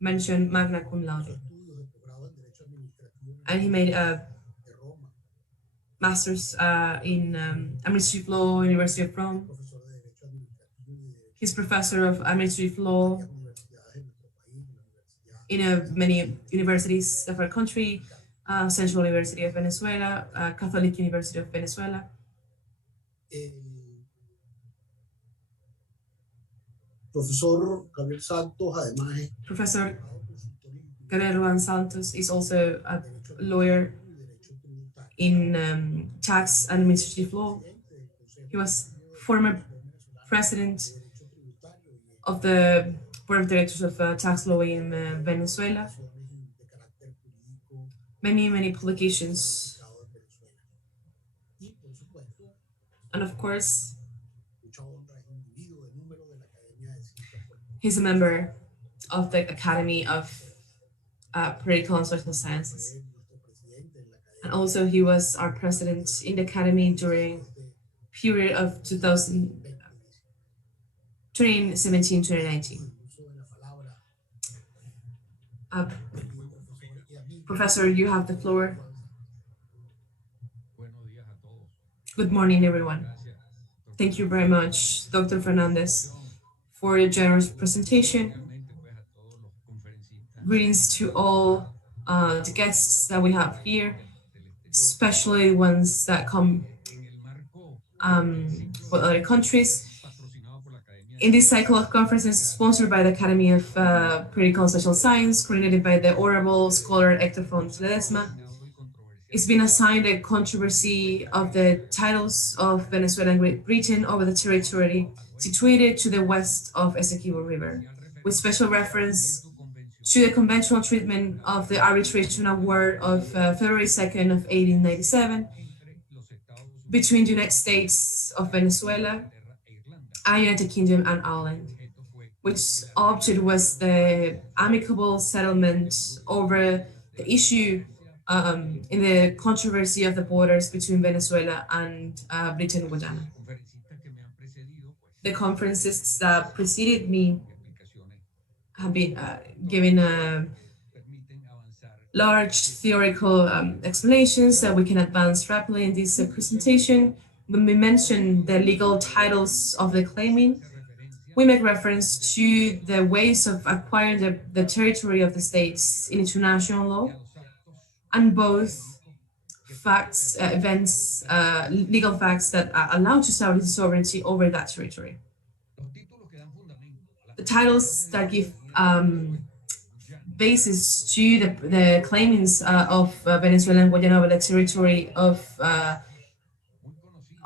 mentioned magna cum laude. And he made a master's in administrative law, University of Rome. He's professor of administrative law in many universities of our country, Central University of Venezuela, Catholic University of Venezuela. Professor Gabriel Ruan Santos is also a lawyer in tax and administrative law. He was former president of the board of directors of tax law in Venezuela. Many publications. And of course, He's a member of the Academy of Political and Social Sciences. And also he was our president in the Academy during period of 2017-2019. Professor, you have the floor. Good morning, everyone. Thank you very much, Dr. Fernandez, for your generous presentation. Greetings to all the guests that we have here, especially ones that come from other countries. In this cycle of conferences sponsored by the Academy of Political and Social Science, coordinated by the Honorable Scholar Hector Font Ledesma, it's been assigned a controversy of the titles of Venezuela and Great Britain over the territory situated to the west of Essequib River, with special reference to the conventional treatment of the arbitration award of February 2nd of 1897 between the United States of Venezuela and United Kingdom and Ireland, which object was the amicable settlement over the issue in the controversy of the borders between Venezuela and Britain and Guyana. The conferences that preceded me have been given large theoretical explanations that we can advance rapidly in this presentation. When we mention the legal titles of the claiming, we make reference to the ways of acquiring the territory of the states in international law, and both facts, events, legal facts that allow to establish sovereignty over that territory. The titles that give basis to the claimings of Venezuela and Guyana over the territory of the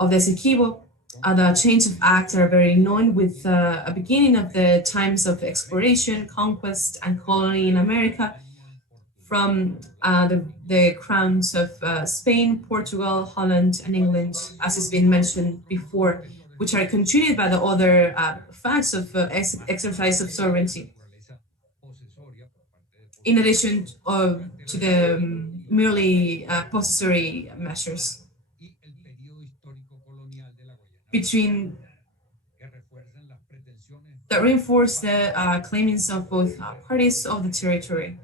Essequibo, the change of act are very known, with a beginning of the times of exploration, conquest, and colony in America, from the crowns of Spain, Portugal, Holland, and England, as has been mentioned before, which are continued by the other facts of exercise of sovereignty, in addition to the merely possessory measures between that reinforce the claimings of both parties of the territory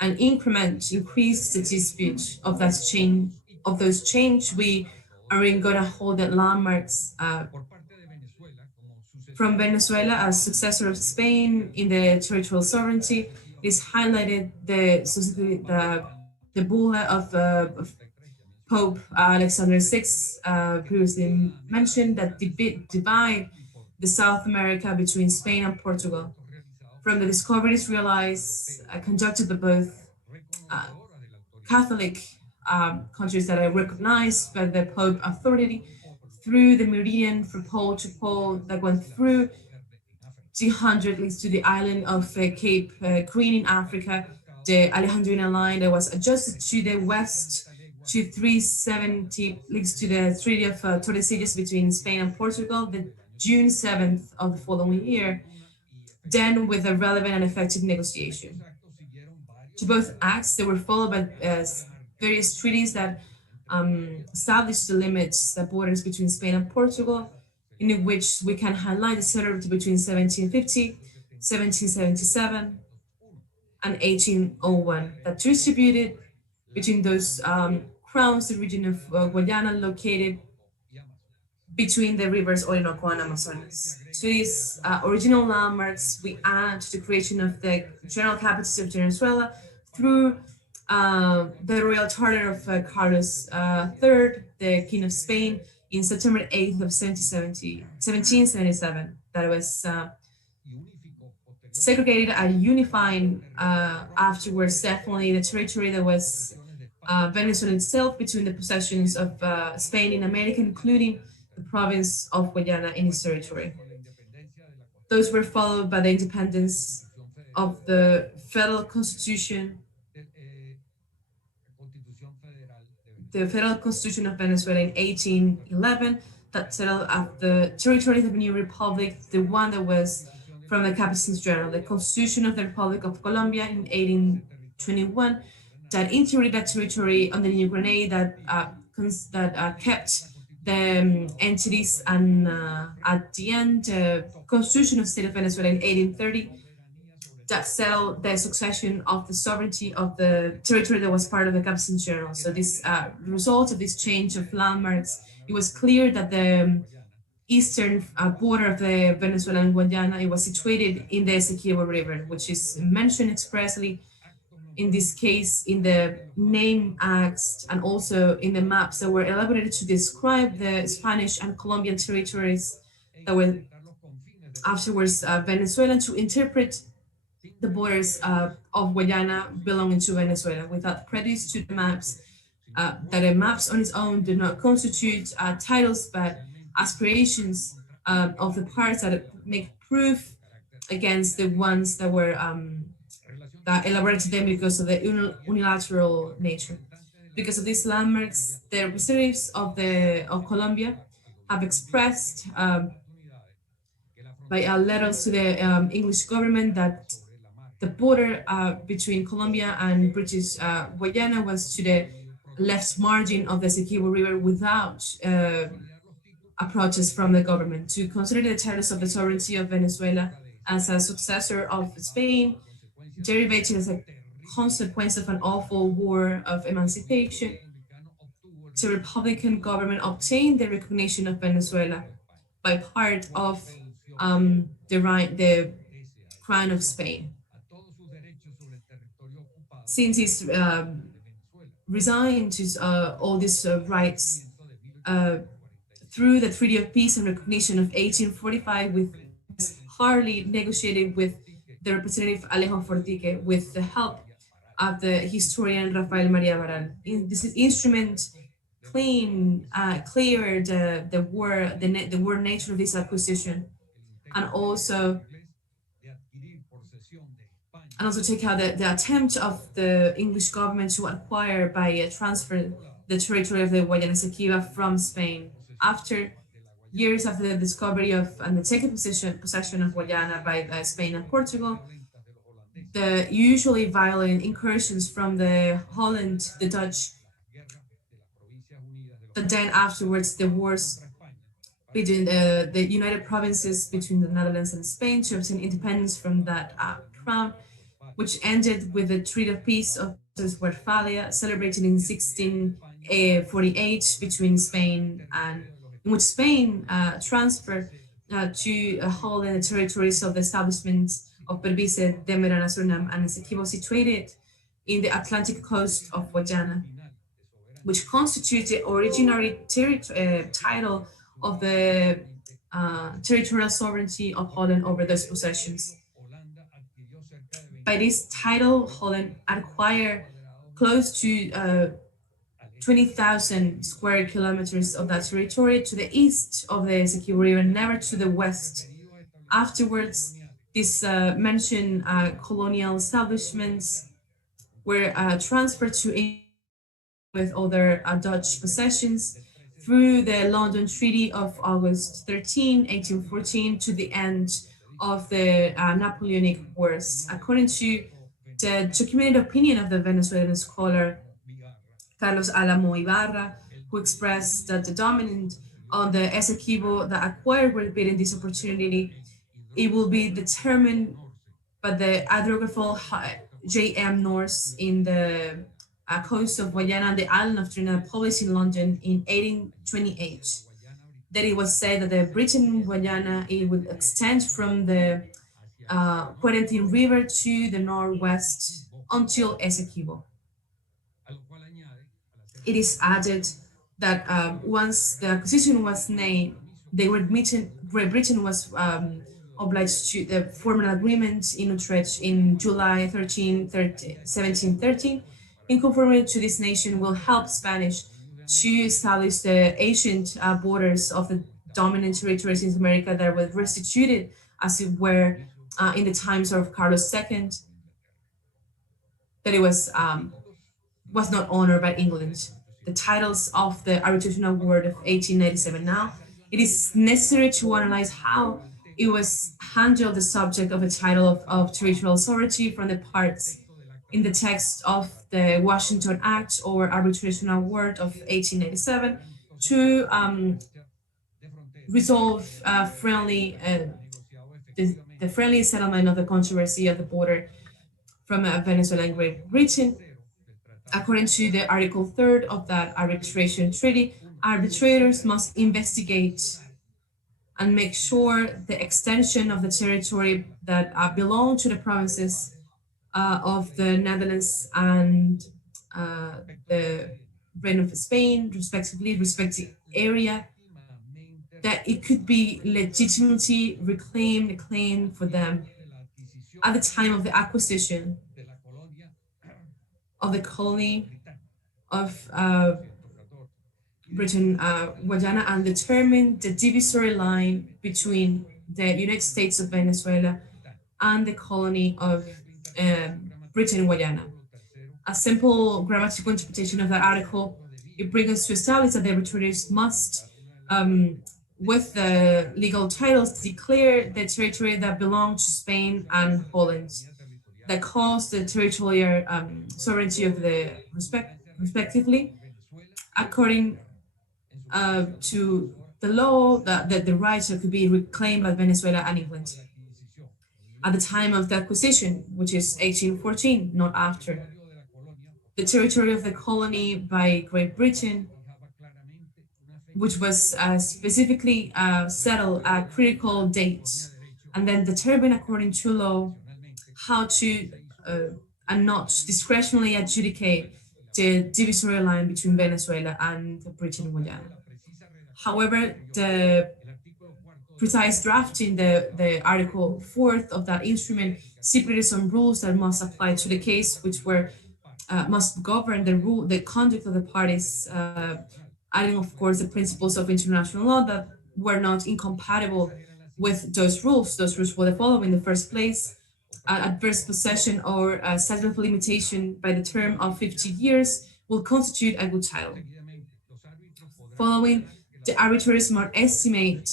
and increase the dispute of that change. Of those change, we are going to hold the landmarks from Venezuela as successor of Spain in the territorial sovereignty. Is highlighted the bull of Pope Alexander VI, previously mentioned, that divide the South America between Spain and Portugal. From the discoveries realized, conducted by both Catholic countries that are recognized by the Pope authority, through the meridian from pole to pole that went through 200 leads to the island of Cape Queen in Africa, the Alejandrina line that was adjusted to the west to 370 leads to the Treaty of Tordesillas between Spain and Portugal, the June 7th of the following year, then with a relevant and effective negotiation. To both acts, they were followed by various treaties that established the limits, the borders between Spain and Portugal, in which we can highlight the settlement between 1750, 1777, and 1801, that distributed between those crowns the region of Guyana, located between the rivers Orinoco and Amazonas. To these original landmarks, we add the creation of the general capital of Venezuela through the royal charter of Carlos III, the King of Spain, in September 8th of 1777, that was segregated and unifying afterwards definitely the territory that was Venezuela itself, between the possessions of Spain in America, including the province of Guyana in its territory. Those were followed by the independence of the federal constitution, the Federal Constitution of Venezuela in 1811, that settled at the territory of the new republic, the one that was from the Captain's Journal, the Constitution of the Republic of Colombia in 1821, that integrated that territory under New Grenade, that kept the entities, and at the end, the Constitution of the State of Venezuela in 1830, that settled the succession of the sovereignty of the territory that was part of the Captain's Journal. So this result of this change of landmarks, it was clear that the eastern border of the Venezuelan Guayana, it was situated in the Essequibo River, which is mentioned expressly in this case in the name acts and also in the maps that were elaborated to describe the Spanish and Colombian territories that were afterwards Venezuelan, to interpret the borders of Guyana belonging to Venezuela without prejudice to the maps, that the maps on its own do not constitute titles, but aspirations of the parts that make proof against the ones that were that elaborated them because of the unilateral nature. Because of these landmarks, the representatives of Colombia have expressed by letters to the English government that the border between Colombia and British Guiana was to the left margin of the Essequibo River without a protest from the government, to consider the titles of the sovereignty of Venezuela as a successor of Spain, derivated as a consequence of an awful war of emancipation. The Republican government obtained the recognition of Venezuela by part of the crown of Spain. Since he's resigned his, all these rights through the Treaty of Peace and Recognition of 1845, with hardly negotiated with the representative Alejo Fortique, with the help of the historian Rafael Maria Baral. This instrument cleared the war nature of this acquisition, and also take out the attempt of the English government to acquire by transfer the territory of the Guayana Esequiba from Spain. After years after the discovery of and the taken possession of Guayana by Spain and Portugal, the usually violent incursions from the Holland, the Dutch, but then afterwards the wars between the United Provinces, between the Netherlands and Spain, to obtain independence from that crown, which ended with the Treaty of Peace of Westphalia, celebrated in 1648 between Spain and in which Spain transferred to Holland the territories of the establishments of Berbice, Demerara, Suriname, and Essequibo, situated in the Atlantic coast of Guayana, which constitutes the originary title of the territorial sovereignty of Holland over those possessions. By this title, Holland acquired close to 20,000 square kilometers of that territory to the east of the Essequibo River, never to the west. Afterwards, these mentioned colonial establishments were transferred to England with other Dutch possessions through the London Treaty of August 13, 1814, to the end of the Napoleonic Wars. According to the documented opinion of the Venezuelan scholar Carlos Alamo Ibarra, who expressed that the dominant on the Essequibo that acquired Great Britain this opportunity, it will be determined by the hydrographical J.M. Norse in the coast of Guyana and the island of Trinidad, published in London in 1828. That it was said that the Britain Guayana, it would extend from the Quarantine River to the northwest until Essequibo. It is added that once the acquisition was made, Great Britain was obliged to form an agreement in Utrecht in July 1713. In conformity to this nation will help Spanish to establish the ancient borders of the dominant territories in America that were restituted as it were in the times of Carlos II, that it was not honored by England. The titles of the Arbitration Award of 1897. Now, it is necessary to analyze how it was handled the subject of a title of territorial authority from the parts in the text of the Washington Act or Arbitration Award of 1897 to resolve the friendly settlement of the controversy of the border from Venezuela and Great Britain. According to the Article 3rd of that arbitration treaty, arbitrators must investigate and make sure the extension of the territory that belong to the provinces of the Netherlands and the Reign of Spain, respectively, respective area, that it could be legitimately claimed for them at the time of the acquisition of the colony of Britain, Guiana, and determine the divisory line between the United States of Venezuela and the colony of Britain, Guiana. A simple grammatical interpretation of that article, it brings us to establish that the arbitrators must, with the legal titles, declare the territory that belonged to Spain and Holland, that caused the territorial sovereignty of the respectively, according to the law that the rights could be reclaimed by Venezuela and England at the time of the acquisition, which is 1814, not after. The territory of the colony by Great Britain, which was specifically settled at critical dates, and then determined according to law how to and not discretionally adjudicate the divisory line between Venezuela and Britain and Guiana. However, the precise drafting, the Article 4th of that instrument stipulated some rules that must apply to the case, which were must govern the conduct of the parties, adding, of course, the principles of international law that were not incompatible with those rules. Those rules were the following: in the first place, adverse possession or statute of limitation by the term of 50 years will constitute a good title. Following, the arbitrators must estimate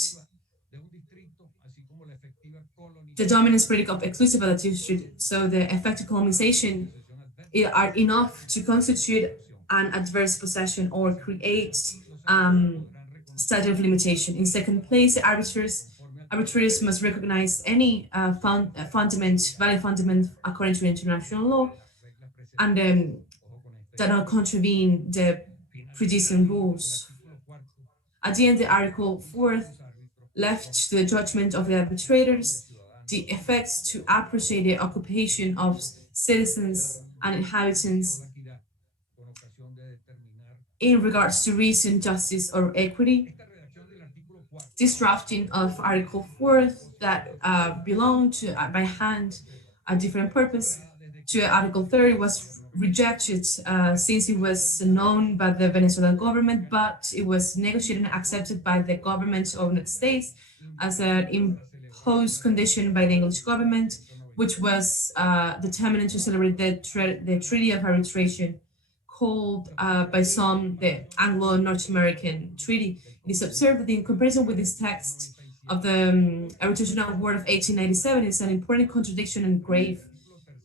the dominance period of exclusive of the district, so the effective colonization are enough to constitute an adverse possession or create statute of limitation. In second place, the arbitrators must recognize any valid fundament according to international law, and that not contravene the predecessing rules. At the end, the Article 4th left to the judgment of the arbitrators the effects to appreciate the occupation of citizens and inhabitants in regards to reason, justice, or equity. This drafting of Article 4th that belonged to, by hand, a different purpose, to Article 30 was rejected since it was known by the Venezuelan government, but it was negotiated and accepted by the government of the United States as an imposed condition by the English government, which was determined to celebrate the Treaty of Arbitration, called by some the Anglo-North American Treaty. It is observed that in comparison with this text of the Arbitration Award of 1897 is an important contradiction and grave,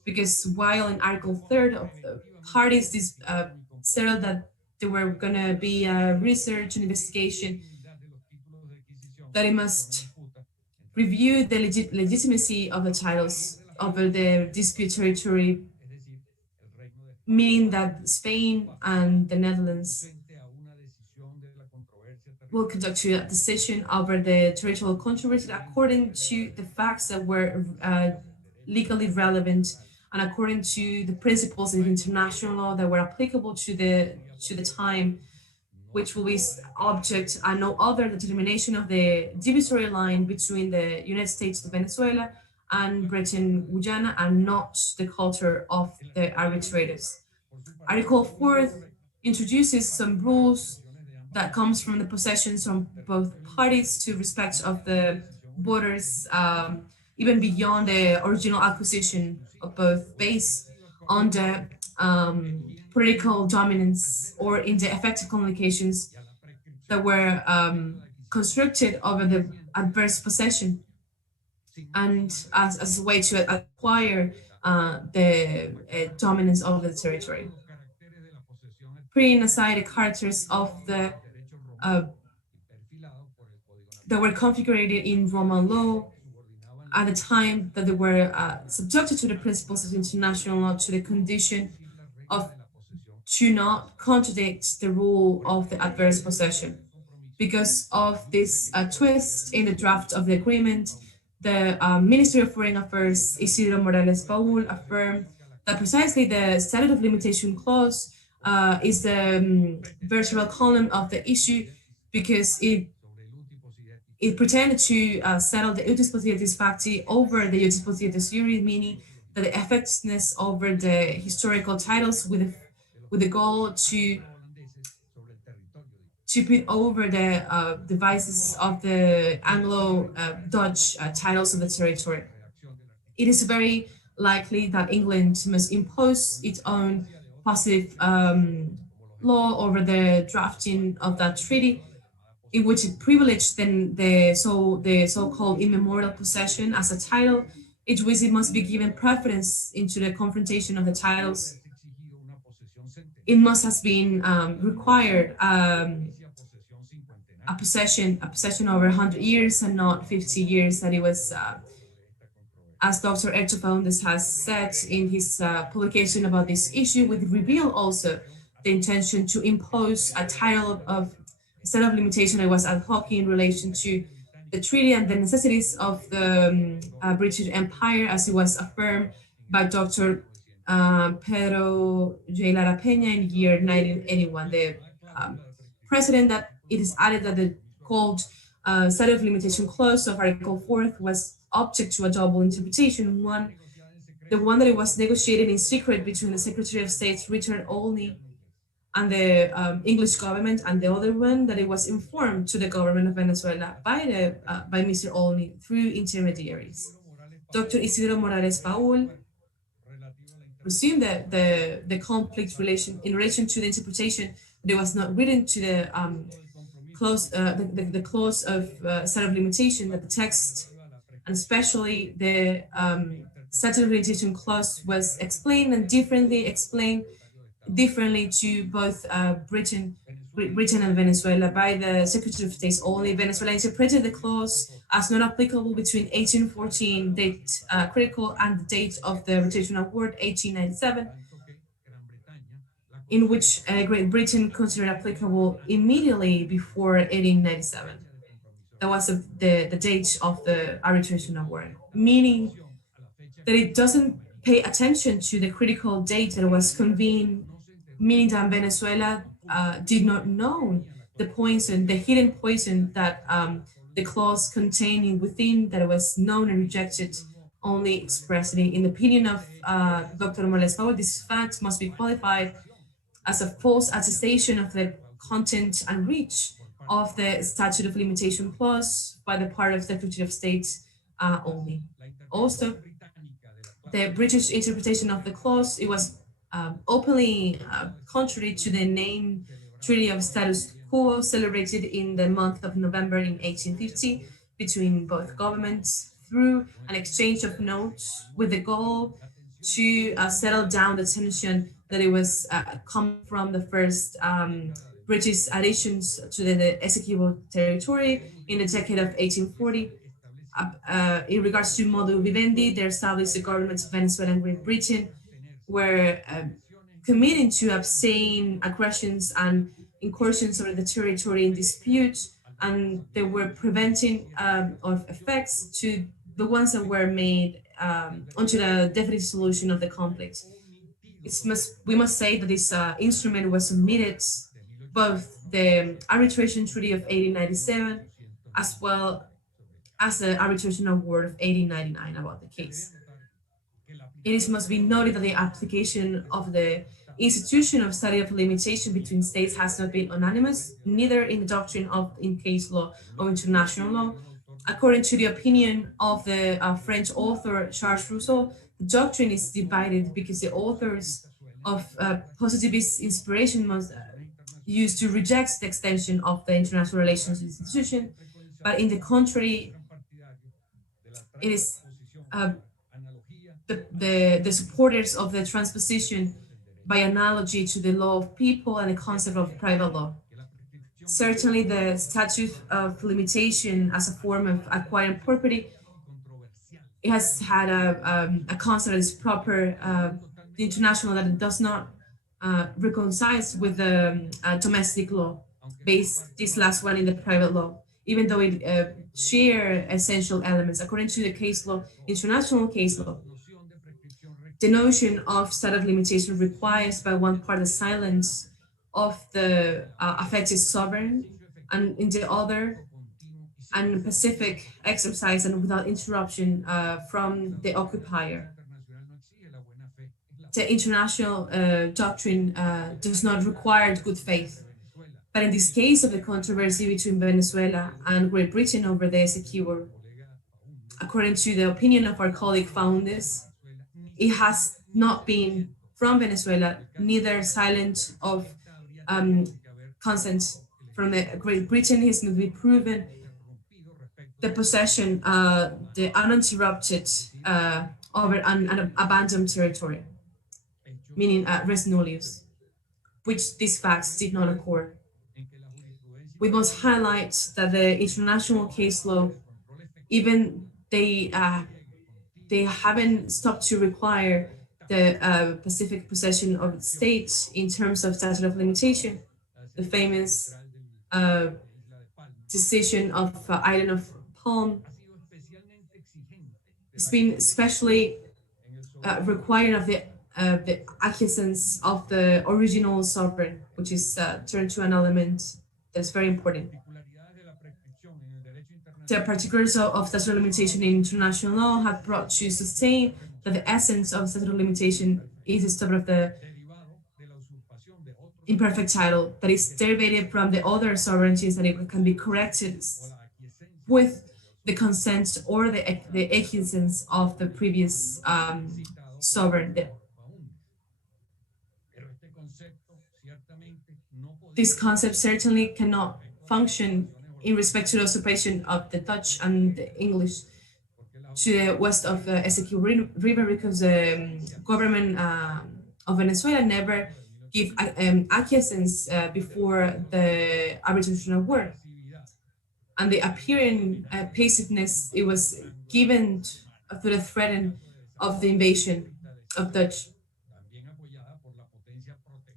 because while in Article 3rd of the parties settled that there were going to be research and investigation, that it must review the legitimacy of the titles over the dispute territory, meaning that Spain and the Netherlands will conduct a decision over the territorial controversy according to the facts that were legally relevant and according to the principles of international law that were applicable to the time, which will be object and no other determination of the divisory line between the United States of Venezuela and Britain, Guiana, and not the culture of the arbitrators. Article 4th introduces some rules that comes from the possessions from both parties to respect of the borders, even beyond the original acquisition of both, based on the political dominance or in the effective communications that were constructed over the adverse possession. and as a way to acquire the dominance of the territory. Putting aside the characters of the uh, that were configured in Roman law at the time, that they were subjected to the principles of international law, to the condition of to not contradict the rule of the adverse possession. Because of this twist in the draft of the agreement, the Ministry of Foreign Affairs, Isidro Morales Paul, affirmed that precisely the statute of limitation clause is the vertebral column of the issue, because it pretended to settle the utis potietis facti over the utis potietis juri, meaning that the effectiveness over the historical titles with the goal to put over the devices of the Anglo-Dutch titles of the territory. It is very likely that England must impose its own positive law over the drafting of that treaty, in which it privileged then the so-called immemorial possession as a title, in which it must be given preference into the confrontation of the titles. It must have been required a possession over 100 years and not 50 years, that it was, as Dr. Erto Faundes has said in his publication about this issue, would reveal also the intention to impose a title of set of limitation that was ad hoc in relation to the treaty and the necessities of the British Empire, as it was affirmed by Dr. Pedro J. Lara Peña in year 1981. The precedent that it is added that the called statute of limitation clause of Article 4 was object to a double interpretation. One, the one that it was negotiated in secret between the Secretary of State Richard Olney and the English government, and the other one that it was informed to the government of Venezuela by Mr. Olney through intermediaries. Dr. Isidro Morales Paul presumed that the conflict in relation to the interpretation that it was not written to the clause, the clause of statute of limitation, that the text, and especially the statute of limitation clause, was explained differently to both Britain and Venezuela by the Secretary of State only. Venezuela interpreted the clause as not applicable between 1814 date critical and the date of the rotation award 1897, in which Great Britain considered applicable immediately before 1897. That was the date of the arbitration award, meaning that it doesn't pay attention to the critical date that was convened, meaning that Venezuela did not know the hidden poison that the clause containing within, that was known and rejected only expressly. In the opinion of Dr. Morales Paul, this fact must be qualified as a false attestation of the content and reach of the statute of limitation clause by the part of Secretary of State only. Also, the British interpretation of the clause, it was openly contrary to the name Treaty of Status Quo celebrated in the month of November in 1850 between both governments through an exchange of notes with the goal to settle down the tension that it was coming from the first British additions to the Essequib territory in the decade of 1840. In regards to modu vivendi, they established the governments of Venezuela and Great Britain were committing to abstain aggressions and incursions over the territory in dispute, and they were preventing of effects to the ones that were made onto the definite solution of the conflict. We must say that this instrument was submitted both the arbitration treaty of 1897 as well as the arbitration award of 1899 about the case. It must be noted that the application of the institution of statute of limitation between states has not been unanimous, neither in the doctrine of in case law or international law. According to the opinion of the French author Charles Rousseau, the doctrine is divided because the authors of positivist inspiration must used to reject the extension of the international relations institution, but in the contrary, it is the supporters of the transposition by analogy to the law of people and the concept of private law. Certainly, the statute of limitation as a form of acquiring property, it has had a concept that is proper, international, that it does not reconcile with the domestic law, based this last one in the private law, even though it share essential elements. According to the case law, international case law, the notion of statute of limitation requires by one part the silence of the affected sovereign, and in the other, and pacific exercise and without interruption from the occupier. The international doctrine does not require good faith. But in this case of the controversy between Venezuela and Great Britain over the Essequib, according to the opinion of our colleague Founders, it has not been from Venezuela, neither silent of consent from the Great Britain has not been proven the possession, the uninterrupted over an abandoned territory, meaning res nullius, which these facts did not occur. We must highlight that the international case law, even they haven't stopped to require the pacific possession of the state in terms of statute of limitation. The famous decision of Island of Palm, it's been especially required of the acquiescence of the original sovereign, which is turned to an element that's very important. The particulars of statute of limitation in international law have brought to sustain that the essence of statute of limitation is the stop of the imperfect title that is derivated from the other sovereignties, and it can be corrected with the consent or the acquiescence of the previous sovereign. This concept certainly cannot function in respect to the occupation of the Dutch and the English to the west of the Essequib River, because the government of Venezuela never give acquiescence before the arbitration award. And the appearing passiveness, it was given to the threat of the invasion of Dutch,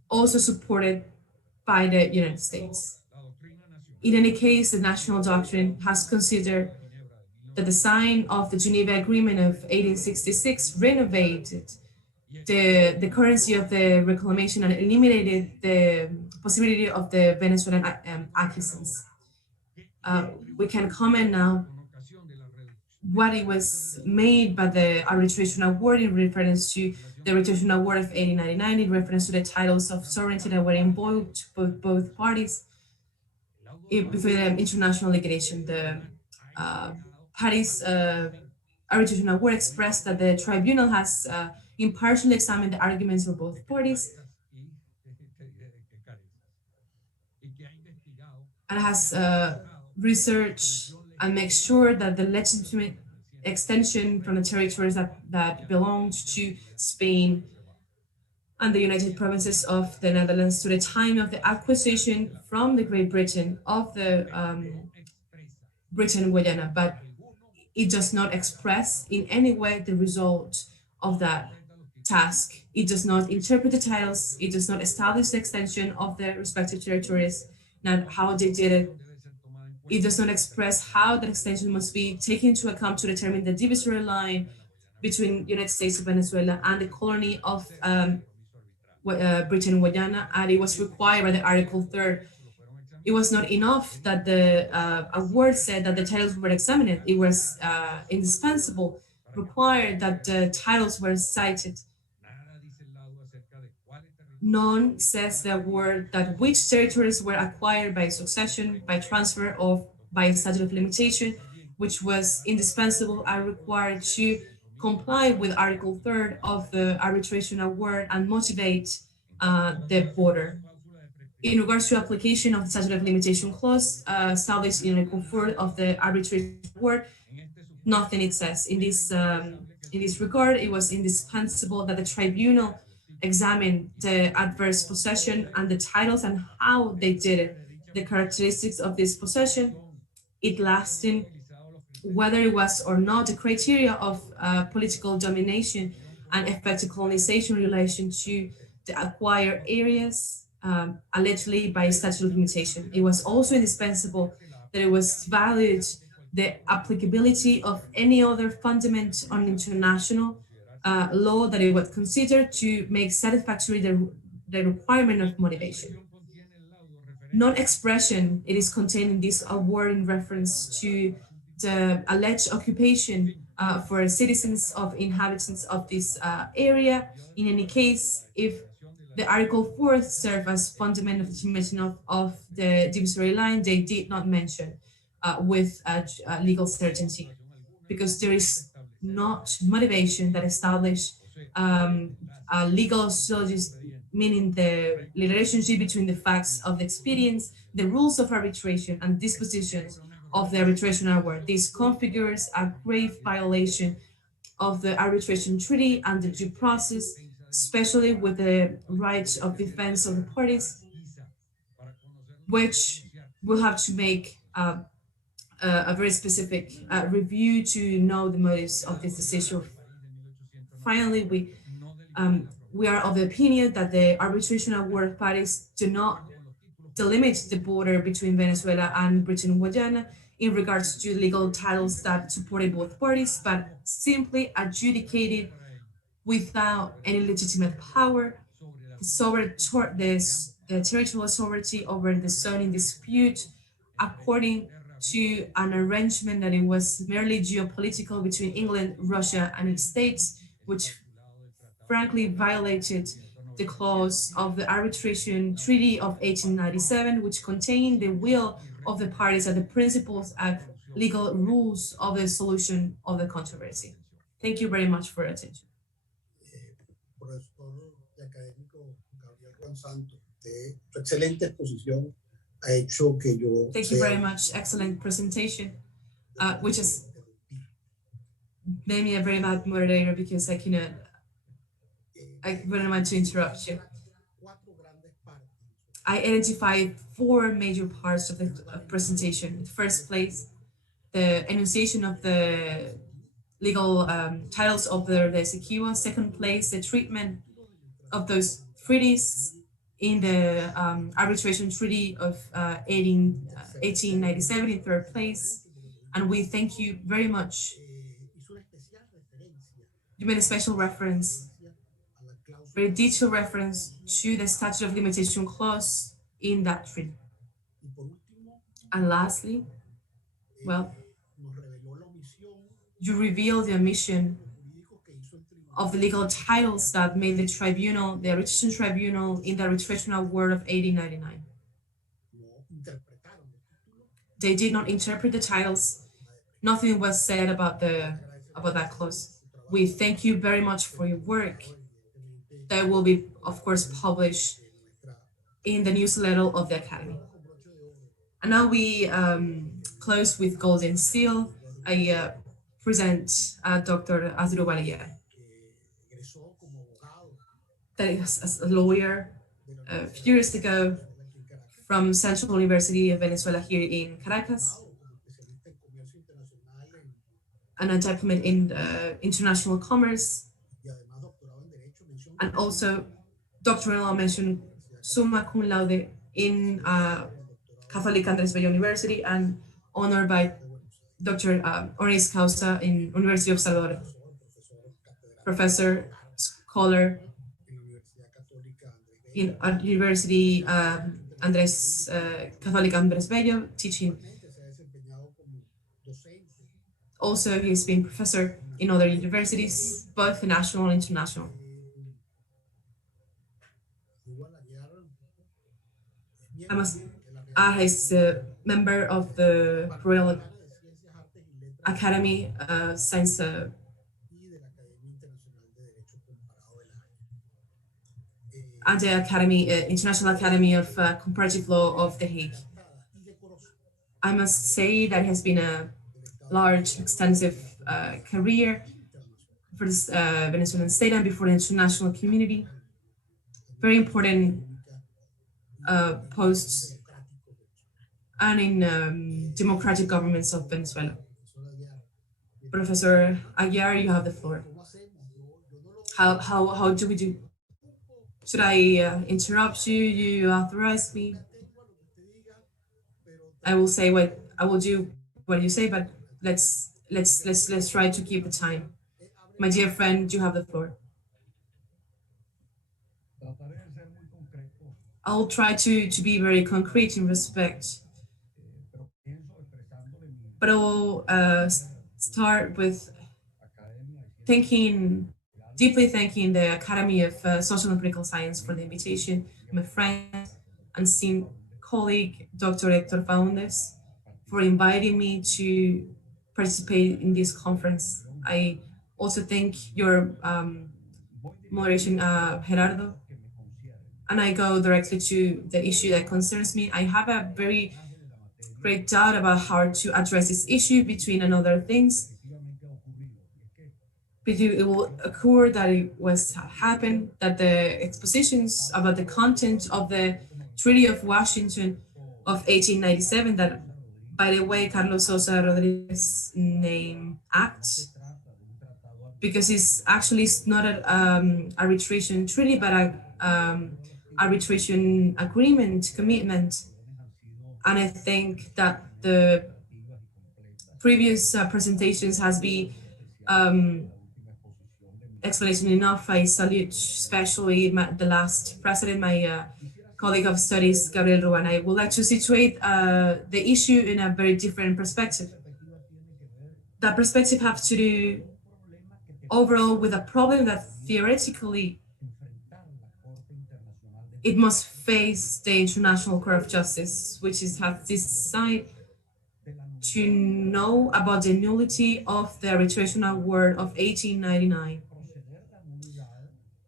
also supported by the United States. In any case, the national doctrine has considered that the sign of the Geneva Agreement of 1866 renovated the currency of the reclamation and eliminated the possibility of the Venezuelan acquiescence. We can comment now what it was made by the arbitration award in reference to the arbitration award of 1899, in reference to the titles of sovereignty that were invoked both parties before the international liquidation. The parties arbitration award expressed that the tribunal has impartially examined the arguments of both parties and has researched and make sure that the legitimate extension from the territories that belonged to Spain and the United Provinces of the Netherlands to the time of the acquisition from the Great Britain of the Britain Guiana, but it does not express in any way the result of that task. It does not interpret the titles, it does not establish the extension of the respective territories, not how they did it. It does not express how that extension must be taken into account to determine the divisory line between United States of Venezuela and the colony of Britain Guiana, and it was required by the Article 3. It was not enough that the award said that the titles were examined. It was indispensable, required that the titles were cited. None says the award that which territories were acquired by succession, by transfer, or by statute of limitation, which was indispensable and required to comply with Article 3 of the arbitration award and motivate the border. In regards to application of the statute of limitation clause established in Article 4 of the arbitration award, nothing it says. In this regard, it was indispensable that the tribunal examine the adverse possession and the titles and how they did it, the characteristics of this possession, it lasting, whether it was or not the criteria of political domination and effective colonization in relation to the acquired areas allegedly by statute of limitation. It was also indispensable that it was valid the applicability of any other fundament on international law that it would consider to make satisfactory the requirement of motivation. Non-expression, it is contained in this award in reference to the alleged occupation for citizens of inhabitants of this area. In any case, if the Article 4 served as fundamental determination of the divisory line, they did not mention with legal certainty, because there is not motivation that established a legal syllogism, meaning the relationship between the facts of the experience, the rules of arbitration, and dispositions of the arbitration award. This configures a grave violation of the arbitration treaty and the due process, especially with the rights of defense of the parties, which will have to make a very specific review to know the motives of this decision. Finally, we are of the opinion that the arbitration award parties do not delimit the border between Venezuela and Britain Guiana in regards to legal titles that supported both parties, but simply adjudicated without any legitimate power the territorial sovereignty over the zone in dispute, according to an arrangement that it was merely geopolitical between England, Russia, and its states, which frankly violated the clause of the arbitration treaty of 1897, which contained the will of the parties and the principles and legal rules of the solution of the controversy. Thank you very much for your attention. Profesor y académico Gabriel Ruan Santos, de su excelente exposición ha hecho que yo. Thank you very much. Excellent presentation, which has made me a very bad moderator because I wouldn't want to interrupt you. I identified 4 major parts of the presentation. In the first place, the enunciation of the legal titles of the Essequib. Second place, the treatment of those treaties in the arbitration treaty of 1897 in third place. And we thank you very much. You made a special reference, very detailed reference to the statute of limitation clause in that treaty. And lastly, well, you reveal the omission of the legal titles that made the tribunal, the arbitration tribunal in the arbitration award of 1899. They did not interpret the titles. Nothing was said about that clause. We thank you very much for your work. That will be, of course, published in the newsletter of the Academy. And now we close with Golden Seal. I present Dr. Asdrúbal, that is as a lawyer a few years ago from Central University of Venezuela here in Caracas, and a diploma in international commerce, and also doctoral mention summa cum laude in Catholic Andrés Bello University, and honored by Dr. Honoris Causa in University of Salvador, professor, scholar in University Andrés Catholic Andrés Bello, teaching. Also, he's been professor in other universities, both national and international. He's a member of the Royal Academy Science and the Academy, International Academy of Comparative Law of The Hague. I must say that has been a large, extensive career for the Venezuelan state and before the international community. Very important posts and in democratic governments of Venezuela. Professor Aguiar, you have the floor. How do we do? Should I interrupt you? You authorize me? I will say what I will do. What you say, but let's try to keep the time. My dear friend, you have the floor. I'll try to be very concrete in respect, but I'll start with deeply thanking the Academy of Social and Political Science for the invitation, my friend and esteemed colleague, Dr. Hector Faundes, for inviting me to participate in this conference. I also thank your moderation, Gerardo, and I go directly to the issue that concerns me. I have a very great doubt about how to address this issue between another things. It will occur that it was happened, that the expositions about the content of the Treaty of Washington of 1897, that, by the way, Carlos Sosa Rodriguez name act, because it's actually not an arbitration treaty, but a arbitration agreement, commitment. And I think that the previous presentations has been explanation enough. I salute especially the last president, my colleague of studies, Gabriel Ruan. I would like to situate the issue in a very different perspective. That perspective has to do overall with a problem that theoretically it must face the International Court of Justice, which has decided to know about the nullity of the arbitration award of 1899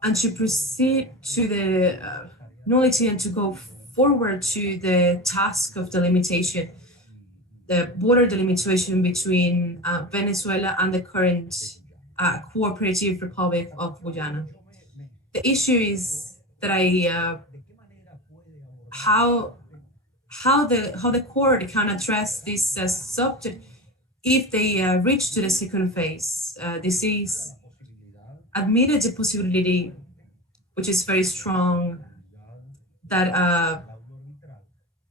and to proceed to the nullity and to go forward to the task of delimitation, the border delimitation between Venezuela and the current cooperative Republic of Guyana. The issue is that how the court can address this subject if they reach to the second phase. This is admitted the possibility, which is very strong, that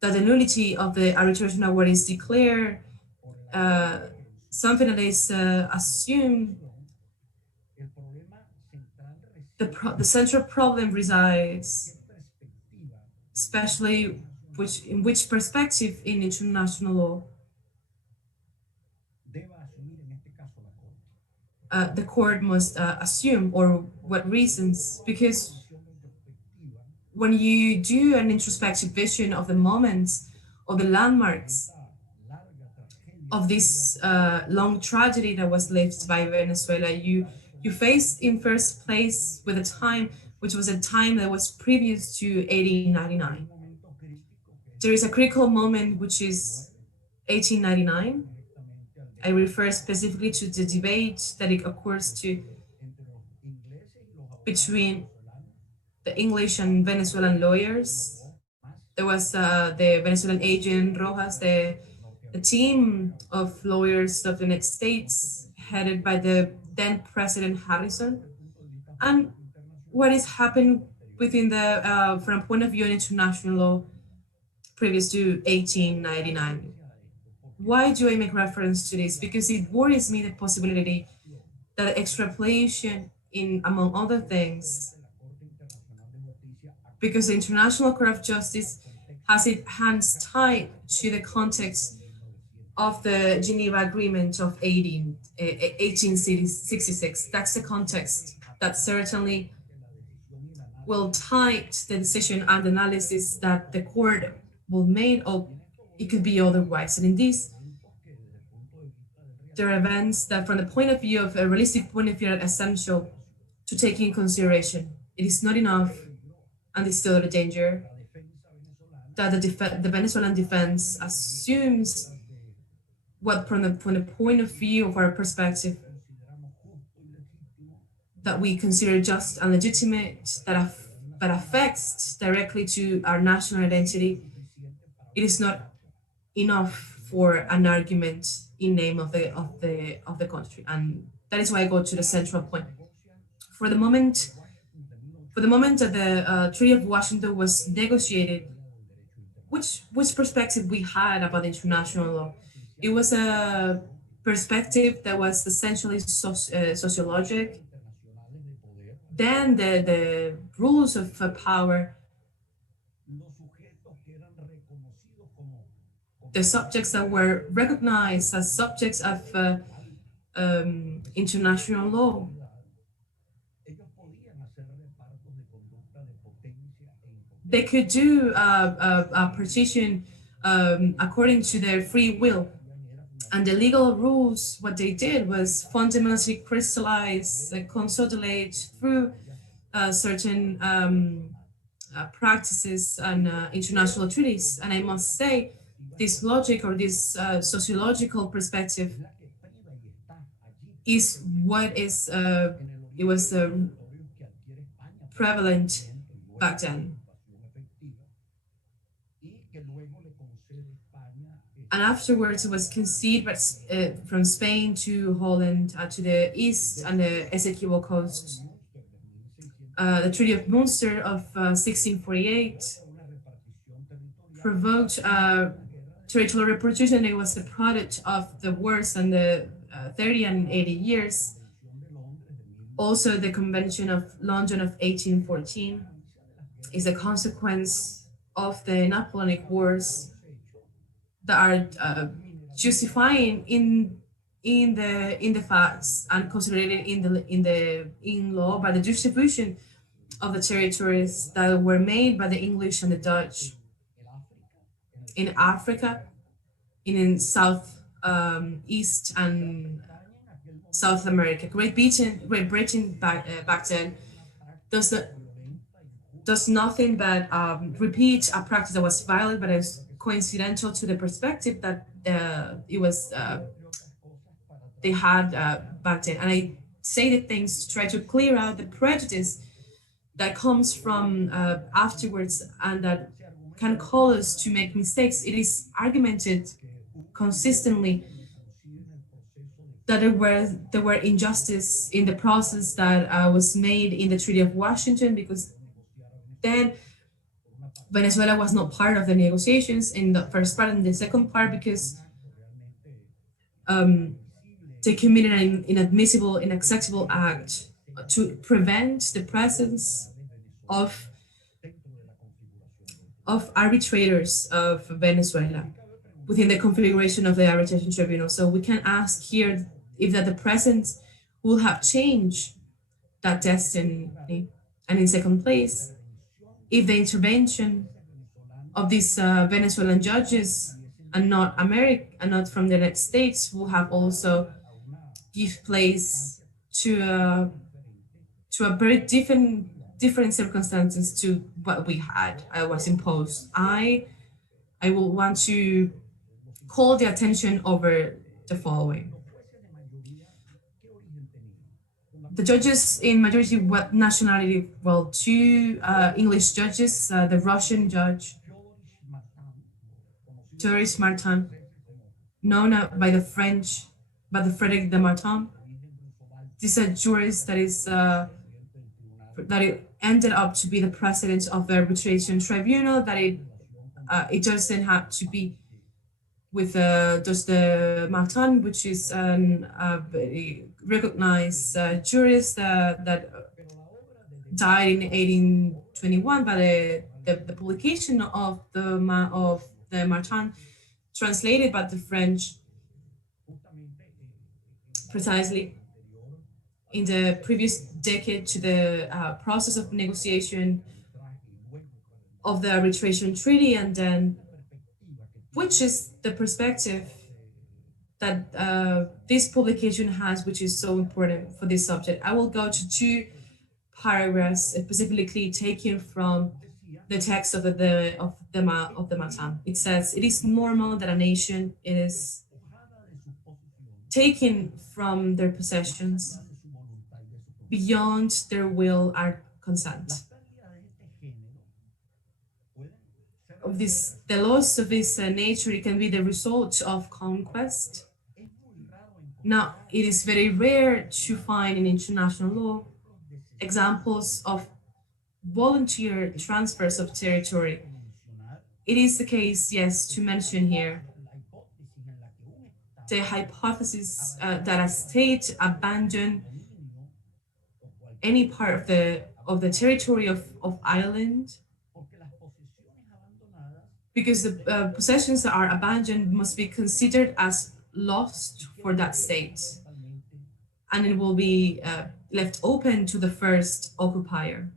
that the nullity of the arbitration award is declared, something that is assumed. The central problem resides, especially in which perspective in international law the court must assume, or what reasons, because when you do an introspective vision of the moments, of the landmarks of this long tragedy that was lived by Venezuela, you face in first place with a time which was a time that was previous to 1899. There is a critical moment, which is 1899. I refer specifically to the debate that it occurs between the English and Venezuelan lawyers. There was the Venezuelan agent Rojas, the team of lawyers of the United States, headed by the then President Harrison, and what is happened within the, from a point of view in international law previous to 1899. Why do I make reference to this? Because it worries me the possibility that extrapolation in, among other things, because the International Court of Justice has its hands tied to the context of the Geneva Agreement of 1866. That's the context that certainly will tie the decision and analysis that the court will make, or it could be otherwise. And in this, there are events that from the point of view of a realistic point of view are essential to take in consideration. It is not enough, and it's still a danger, that the Venezuelan defense assumes what from the point of view of our perspective that we consider just and legitimate, that affects directly to our national identity, it is not enough for an argument in name of the country. And that is why I go to the central point. For the moment that the Treaty of Washington was negotiated, which perspective we had about international law? It was a perspective that was essentially sociologic. Then the rules of power, the subjects that were recognized as subjects of international law, they could do a partition according to their free will. And the legal rules, what they did was fundamentally crystallize, consolidate through certain practices and international treaties. And I must say, this logic or this sociological perspective is what is, it was prevalent back then. And afterwards, it was conceded from Spain to Holland, to the east and the Essequib coast. The Treaty of Munster of 1648 provoked territorial repartition. It was the product of the wars in the 30 and 80 years. Also, the Convention of London of 1814 is a consequence of the Napoleonic Wars that are justifying in the facts and considered in law by the distribution of the territories that were made by the English and the Dutch in Africa, in South East and South America. Great Britain back then does nothing but repeat a practice that was violent, but is coincidental to the perspective that it was they had back then. And I say the things to try to clear out the prejudice that comes from afterwards and that can call us to make mistakes. It is argumented consistently that there were injustice in the process that was made in the Treaty of Washington, because then Venezuela was not part of the negotiations in the first part and the second part, because they committed an inadmissible, inaccessible act to prevent the presence of arbitrators of Venezuela within the configuration of the arbitration tribunal. So we can ask here if that the presence will have changed that destiny. And in second place, if the intervention of these Venezuelan judges and not from the United States will have also give place to a very different circumstances to what we had. I was imposed. I will want to call the attention over the following. The judges in majority, what nationality? Well, two English judges, the Russian judge, Doris Martin, known by the French, by the Frédéric de Martin. This is a jurist that is that it ended up to be the president of the arbitration tribunal. That it doesn't have to be with just the Martin, which is a very recognized jurist that died in 1821. But the publication of the Martin, translated by the French, precisely in the previous decade to the process of negotiation of the arbitration treaty, and then which is the perspective that this publication has, which is so important for this subject. I will go to two paragraphs specifically taken from the text of the Martin. It says, "It is normal that a nation is taken from their possessions beyond their will and consent. The loss of this nature, it can be the result of conquest. Now, it is very rare to find in international law examples of volunteer transfers of territory. It is the case, yes, to mention here the hypothesis that a state abandoned any part of the territory of Ireland, because the possessions that are abandoned must be considered as lost for that state, and it will be left open to the first occupier.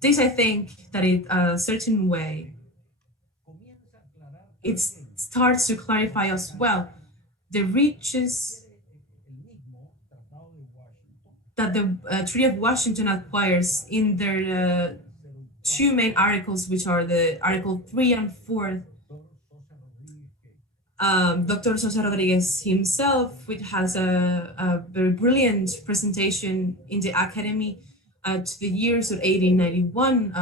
This, I think, that in a certain way, it starts to clarify as well the reaches that the Treaty of Washington acquires in their two main articles, which are the Article 3 and 4. Dr. Sosa Rodriguez himself, which has a very brilliant presentation in the Academy to the years of 1891.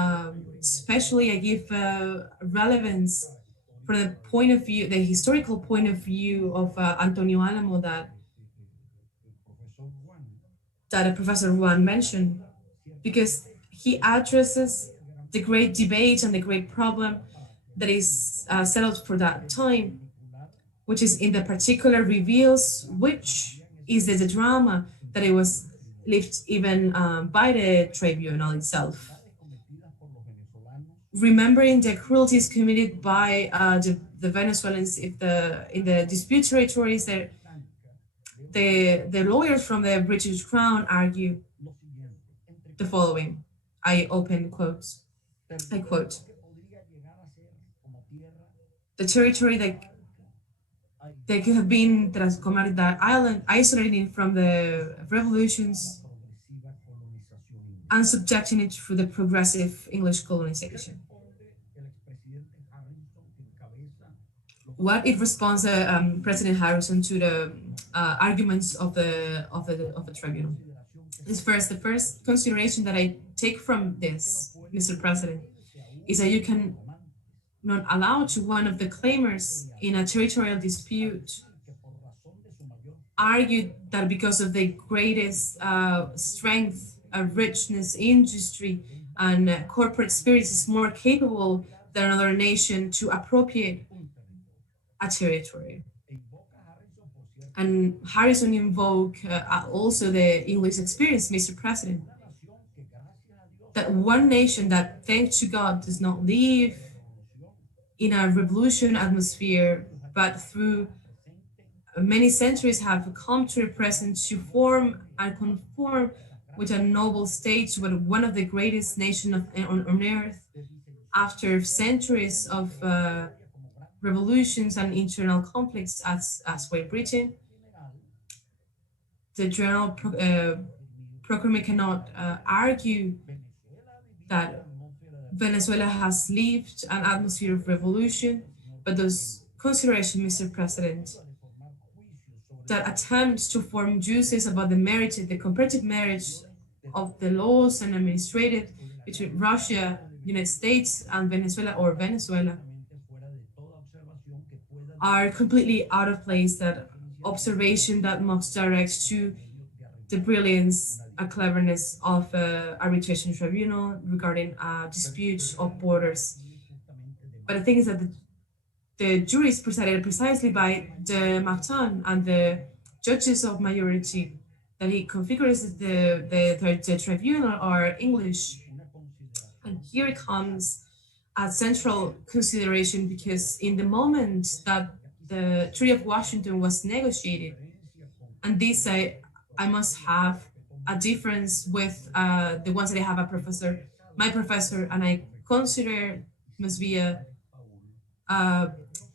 Especially, I give relevance from the point of view, the historical point of view of Antonio Alamo that Professor Ruan mentioned, because he addresses the great debate and the great problem that is settled for that time, which is in the particular reveals which is the drama that it was lived even by the tribunal itself. Remembering the cruelties committed by the Venezuelans in the dispute territories, the lawyers from the British Crown argue the following. I open quotes. I quote, the territory that could have been that island, isolating from the revolutions and subjecting it to the progressive English colonization. What it responds President Harrison to the arguments of the tribunal is the first consideration that I take from this, Mr. President, is that you can not allow to one of the claimers in a territorial dispute argue that because of the greatest strength, richness, industry, and corporate spirit is more capable than another nation to appropriate a territory. And Harrison invoked also the English experience, Mr. President, that one nation that, thanks to God, does not live in a revolution atmosphere, but through many centuries have come to the present to form and conform with a noble state, with one of the greatest nations on earth, after centuries of revolutions and internal conflicts as Great Britain. The General Proclamation cannot argue that Venezuela has lived an atmosphere of revolution, but those considerations, Mr. President, that attempts to form juices about the merit, the comparative merits of the laws and administrative between Russia, United States, and Venezuela, or Venezuela, are completely out of place. That observation that must direct to the brilliance and cleverness of arbitration tribunal regarding disputes of borders. But the thing is that the jury is presided precisely by the Martin and the judges of majority that he configures the tribunal are English. And here it comes a central consideration, because in the moment that the Treaty of Washington was negotiated, and this I must have a difference with the ones that I have my professor, and I consider must be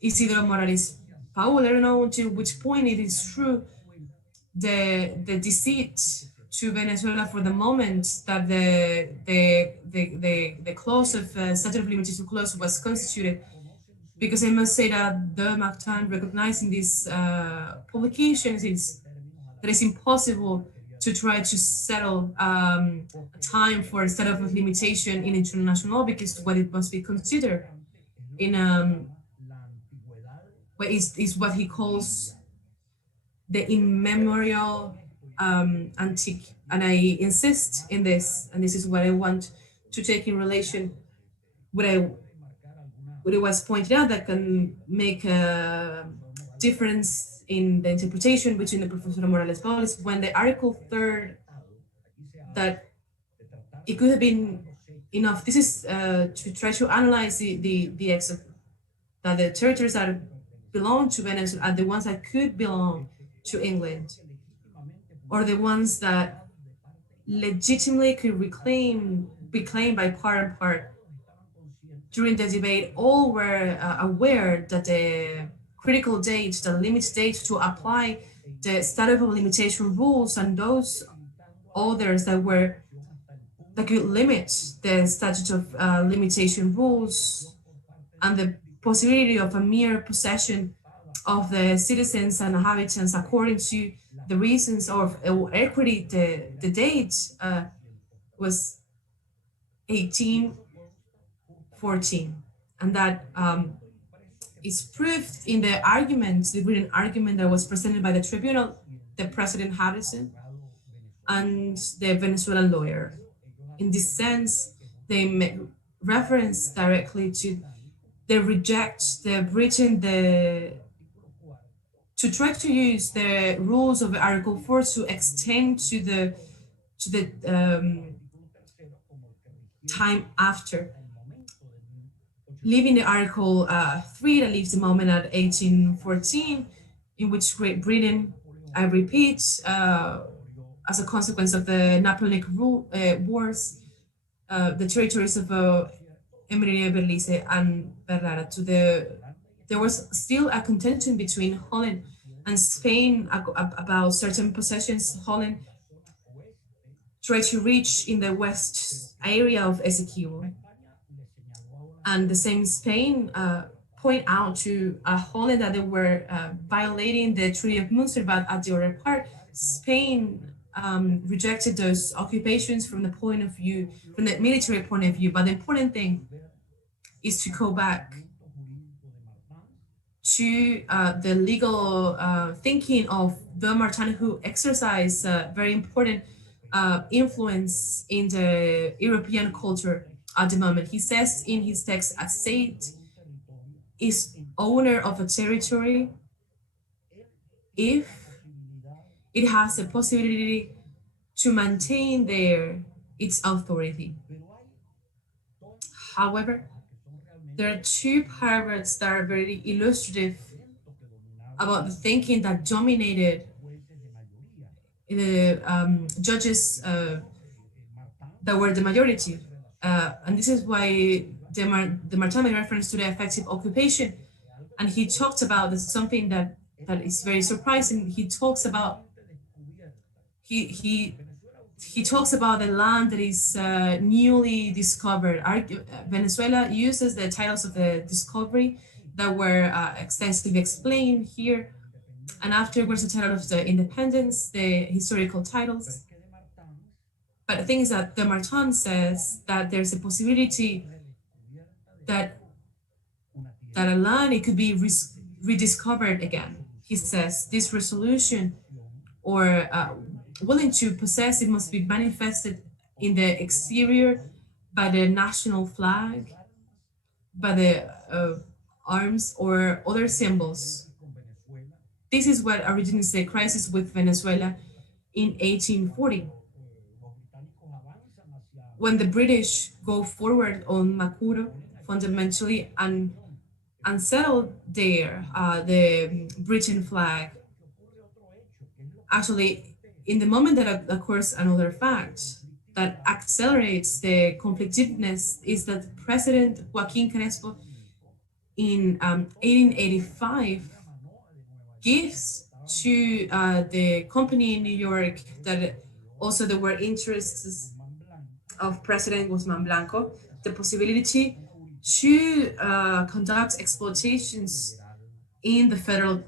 Isidro Morales Paul. I don't know to which point it is true the deceit to Venezuela for the moment that the clause of statute of limitation clause was constituted, because I must say that the Martin recognizing these publications that it's impossible to try to settle a time for a set of limitation in international law, because what it must be considered in what is what he calls the immemorial antique. And I insist in this, and this is what I want to take in relation what it was pointed out that can make a difference in the interpretation between the Professor Morales policy, when the Article 3rd, that it could have been enough. This is to try to analyze the exit, that the territories that belong to Venezuela are the ones that could belong to England, or the ones that legitimately could be claimed by part and part. During the debate, all were aware that the critical date, the limit date to apply the statute of limitation rules and those others that could limit the statute of limitation rules and the possibility of a mere possession of the citizens and inhabitants according to the reasons of equity. The date was 1814, and that is proved in the argument, the written argument that was presented by the tribunal, the President Harrison, and the Venezuelan lawyer. In this sense, they make reference directly to the reject the Britain, to try to use the rules of Article 4 to extend to the time after, leaving the Article 3 that leaves the moment at 1814, in which Great Britain, I repeat, as a consequence of the Napoleonic wars, the territories of Emilia, Belize, and Ferrara there was still a contention between Holland and Spain about certain possessions. Holland tried to reach in the west area of Essequib, and the same Spain point out to Holland that they were violating the Treaty of Munster, but at the other part, Spain rejected those occupations from the point of view, from the military point of view. But the important thing is to go back to the legal thinking of the Martin, who exercised very important influence in the European culture at the moment. He says in his text, a state is owner of a territory if it has the possibility to maintain its authority. However, there are two paragraphs that are very illustrative about the thinking that dominated the judges that were the majority. And this is why the Martin made reference to the effective occupation. And he talked about this, something that is very surprising. He talks about he talks about the land that is newly discovered. Venezuela uses the titles of the discovery that were extensively explained here, and afterwards the title of the independence, the historical titles. But the thing is that the Martin says that there's a possibility that a land, it could be rediscovered again. He says this resolution, or willing to possess, it must be manifested in the exterior by the national flag, by the arms or other symbols. This is what originates the crisis with Venezuela in 1840. When the British go forward on Macuro fundamentally and settle there the Britain flag, actually, in the moment that occurs another fact that accelerates the conflictiveness is that President Joaquin Crespo in 1885 gives to the company in New York that also there were interests of President Guzman Blanco, the possibility to conduct exploitations in the federal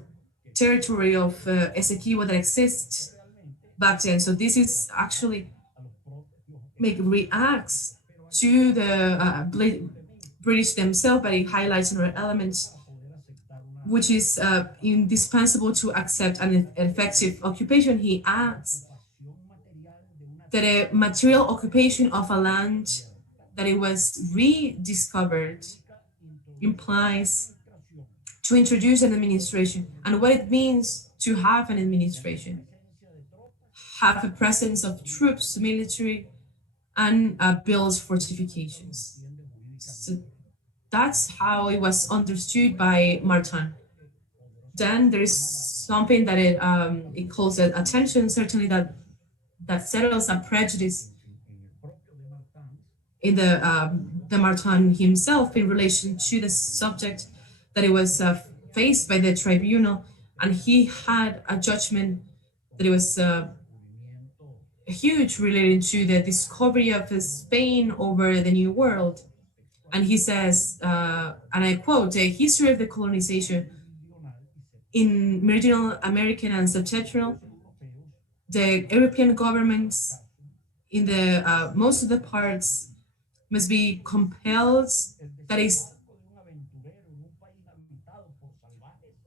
territory of Essequib that exists back then. So this is actually reacts to the British themselves, but it highlights another element which is indispensable to accept an effective occupation. He adds that a material occupation of a land that it was rediscovered implies to introduce an administration, and what it means to have an administration, have a presence of troops, military, and build fortifications. So that's how it was understood by Martin. Then there is something that it calls attention, certainly that settles a prejudice in the Martin himself in relation to the subject that it was faced by the tribunal, and he had a judgment that it was huge related to the discovery of Spain over the New World. And he says, and I quote, the history of the colonization in Meridional American and Septentrional, the European governments in the most of the parts must be compelled, that is,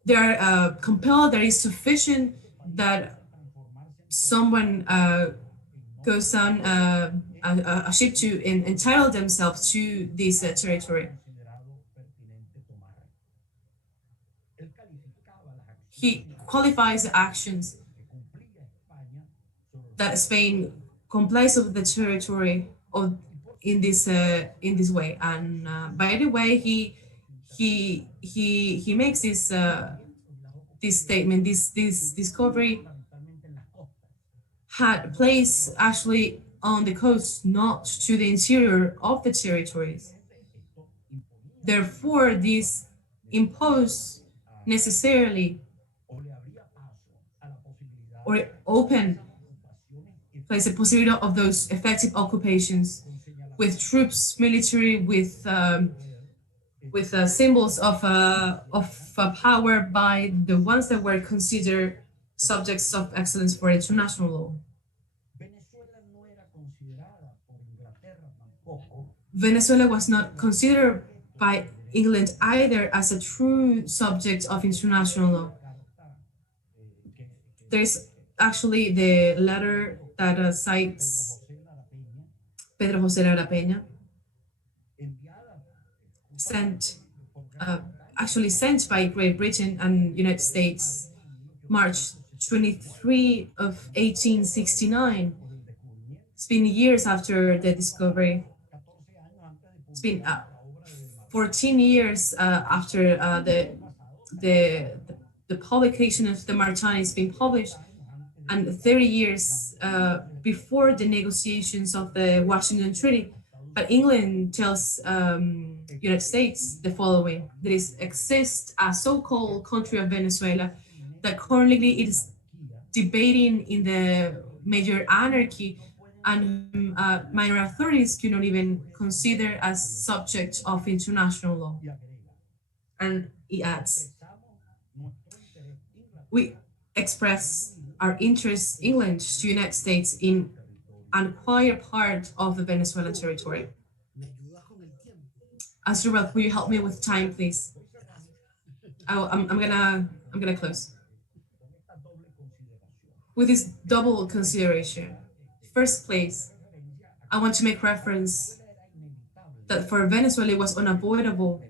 they are compelled, that is sufficient that someone goes on a ship to entitle themselves to this territory. He qualifies the actions that Spain complies with the territory of in this way. And by the way, he makes this this statement. This discovery had place actually on the coast, not to the interior of the territories. Therefore, this imposed necessarily or open place a possibility of those effective occupations with troops, military, with symbols of power by the ones that were considered subjects of excellence for international law. Venezuela was not considered by England either as a true subject of international law. There's actually the letter that cites Pedro José Lara Peña, actually sent by Great Britain and United States, March 23 of 1869. It's been years after the discovery. It's been 14 years after the publication of the Martin is being published, and 30 years before the negotiations of the Washington Treaty. But England tells United States the following: there exists a so-called country of Venezuela that currently it is debating in the major anarchy, and minor authorities cannot even consider as subject of international law. And he adds, we express our interest, England, to United States in an acquired part of the Venezuelan territory. Asdrúbal, will you help me with time, please? I'm gonna close. With this double consideration, first place, I want to make reference that for Venezuela it was unavoidable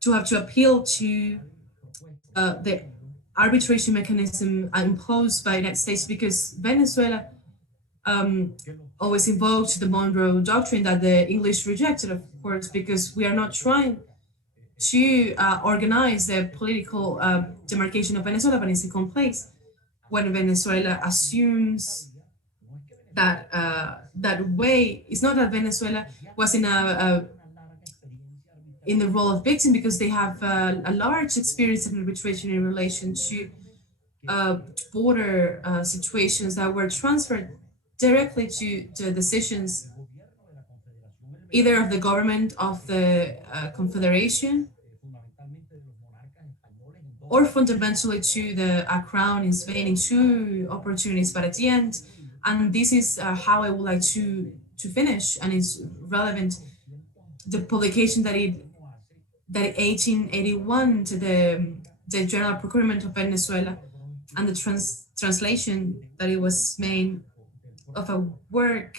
to have to appeal to the arbitration mechanism imposed by the United States, because Venezuela always invoked the Monroe Doctrine that the English rejected, of course, because we are not trying to organize the political demarcation of Venezuela, but in second place, when Venezuela assumes that that way, it's not that Venezuela was in the role of victim, because they have a large experience in arbitration in relation to border situations that were transferred directly to decisions either of the government of the Confederation or fundamentally to the crown in Spain in two opportunities, but at the end, and this is how I would like to finish, and it's relevant, the publication that 1881 to the General Procurement of Venezuela, and the translation that it was made of a work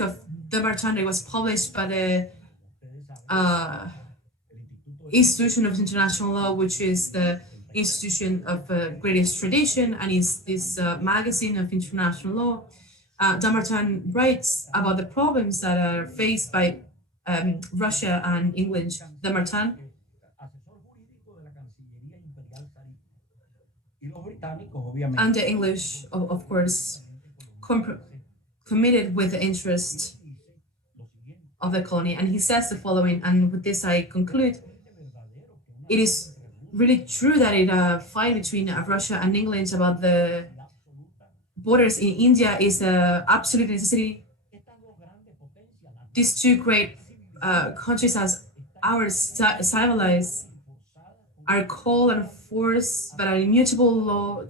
of de Martin. It was published by the Institution of International Law, which is the institution of greatest tradition, and is this magazine of international law. Martin writes about the problems that are faced by Russia and England. Martin, and the English, of course, committed with the interest of the colony. And he says the following, and with this I conclude: it is really true that in a fight between Russia and England about the borders in India is an absolute necessity. These two great countries as ours, civilized, are called and forced by an immutable law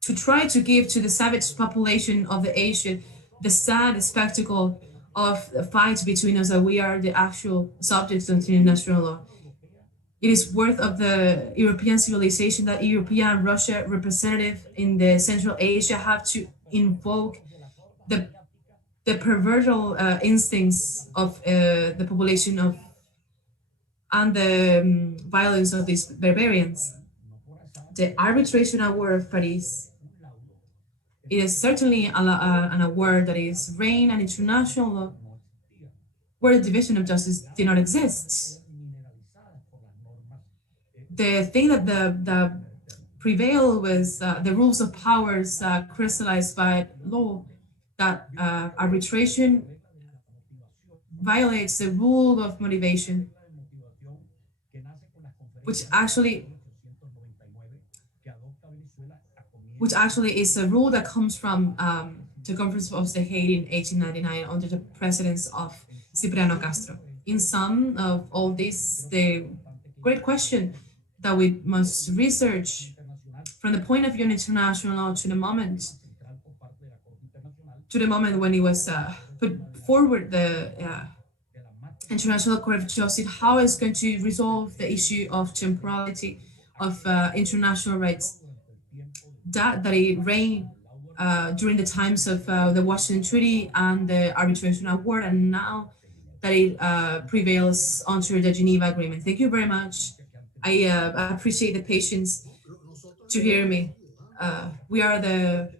to try to give to the savage population of the Asia the sad spectacle of the fight between us, that we are the actual subjects of international law. It is worth of the European civilization that European and Russia representative in the Central Asia have to invoke the perverted instincts of the population of and the violence of these barbarians. The arbitration award of Paris, it is certainly an award that is reigned an international law where the division of justice did not exist. The thing that prevailed was the rules of powers crystallized by law, that arbitration violates the rule of motivation, which actually is a rule that comes from the Conference of The Hague in 1899 under the precedence of Cipriano Castro. In sum of all this, the great question that we must research from the point of view of international law to the moment when it was put forward the International Court of Justice, how is going to resolve the issue of temporality of international rights that it reigned during the times of the Washington Treaty and the Arbitration Award, and now that it prevails under the Geneva Agreement. Thank you very much. I appreciate the patience to hear me. We are the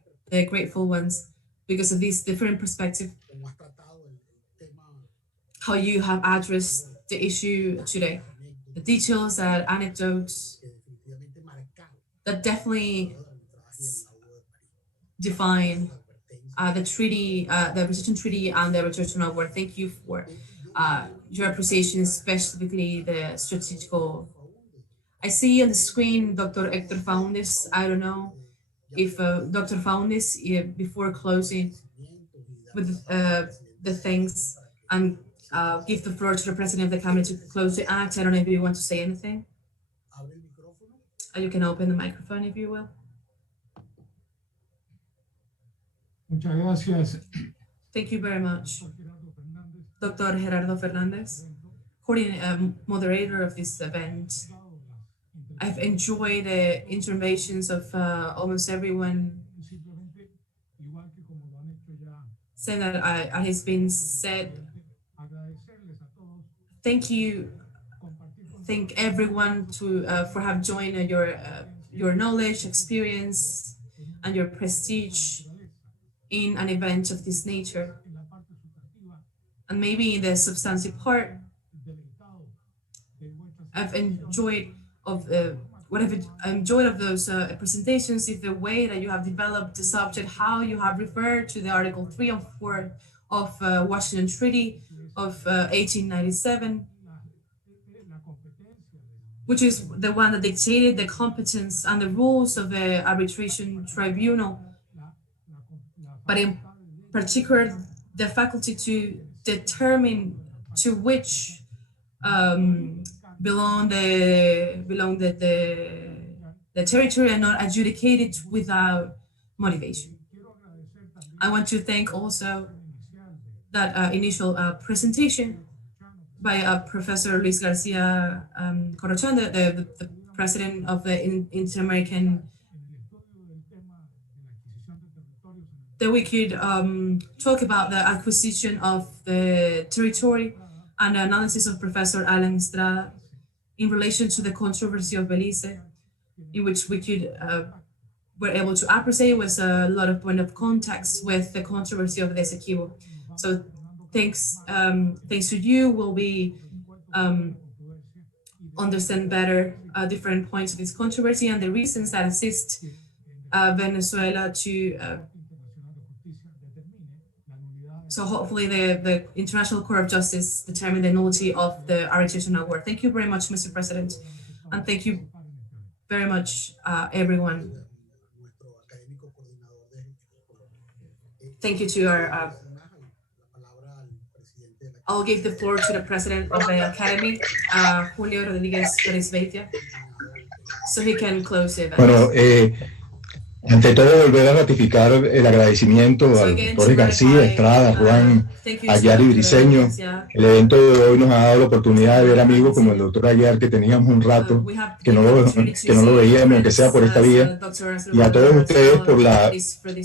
grateful ones because of this different perspective, how you have addressed the issue today, the details and anecdotes that definitely define the treaty, the Briceño Treaty and the Arbitration Award. Thank you for your appreciation, specifically the strategical. I see on the screen Dr. Héctor Faundes. I don't know if Dr. Faundes, before closing with the thanks and give the floor to the President of the Cabinet to close the act. I don't know if you want to say anything. You can open the microphone if you will. Muchas gracias. Thank you very much, Dr. Gerardo Fernandez, moderator of this event. I've enjoyed the interventions of almost everyone, saying that it has been said. Thank you. Thank everyone for have joined your knowledge, experience, and your prestige in an event of this nature. And maybe in the substantive part, I've enjoyed of what I've enjoyed of those presentations is the way that you have developed the subject, how you have referred to the Article 3 and 4 of Washington Treaty of 1897, which is the one that dictated the competence and the rules of the arbitration tribunal, but in particular, the faculty to determine to which belong the territory and not adjudicated without motivation. I want to thank also that initial presentation by Professor Luis García Corrochano, the president of the Inter-American, that we could talk about the acquisition of the territory and the analysis of Professor Allan Estrada in relation to the controversy of Belize, in which we could were able to appreciate was a lot of point of context with the controversy of the Essequib. So thanks to you, we'll be understand better different points of this controversy and the reasons that assist Venezuela to so hopefully the International Court of Justice determine the nullity of the arbitration award. Thank you very much, Mr. President, and thank you very much, everyone. Thank you to our I'll give the floor to the president of the Academy, Julio Rodríguez Pérez-Beitia, so he can close the event. Bueno, ante todo, volver a ratificar el agradecimiento al doctor García, Estrada, Ruan, Aguiar y Briceño. El evento de hoy nos ha dado la oportunidad de ver amigos como el doctor Aguiar, que teníamos un rato que no lo veíamos, aunque sea por esta vía, y a todos ustedes por la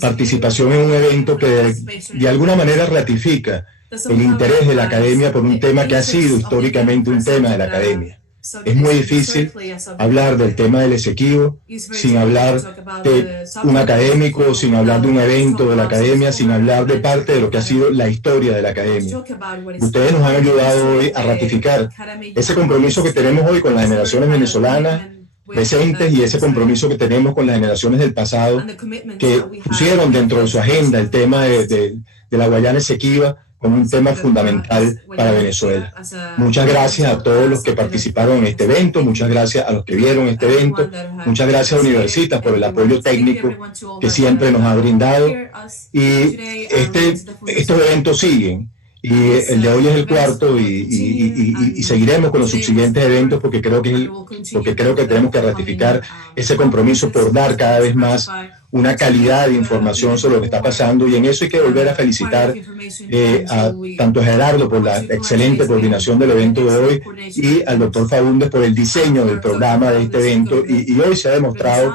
participación en un evento que de alguna manera ratifica el interés de la academia por un tema que ha sido históricamente un tema de la academia. Es muy difícil hablar del tema del Essequib sin hablar de un académico, sin hablar de un evento de la academia, sin hablar de parte de lo que ha sido la historia de la academia. Ustedes nos han ayudado hoy a ratificar ese compromiso que tenemos hoy con las generaciones venezolanas presentes y ese compromiso que tenemos con las generaciones del pasado que pusieron dentro de su agenda el tema de la Guayana Essequiba como un tema fundamental para Venezuela. Muchas gracias a todos los que participaron en este evento, muchas gracias a los que vieron este evento, muchas gracias a Universitas por el apoyo técnico que siempre nos ha brindado. Y estos eventos siguen, y el de hoy es el cuarto y seguiremos con los subsiguientes eventos porque creo que tenemos que ratificar ese compromiso por dar cada vez más una calidad de información sobre lo que está pasando, y en eso hay que volver a felicitar tanto a Gerardo por la excelente coordinación del evento de hoy y al doctor Faúndez por el diseño del programa de este evento, y hoy se ha demostrado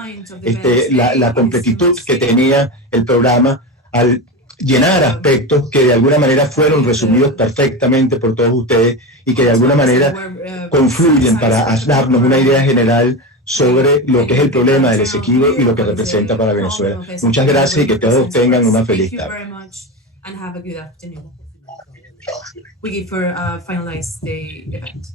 la completitud que tenía el programa al llenar aspectos que de alguna manera fueron resumidos perfectamente por todos ustedes y que de alguna manera confluyen para darnos una idea general sobre lo que es el problema del Essequib y lo que representa para Venezuela. Muchas gracias y que todos tengan una feliz tarde. We give for finalize the event.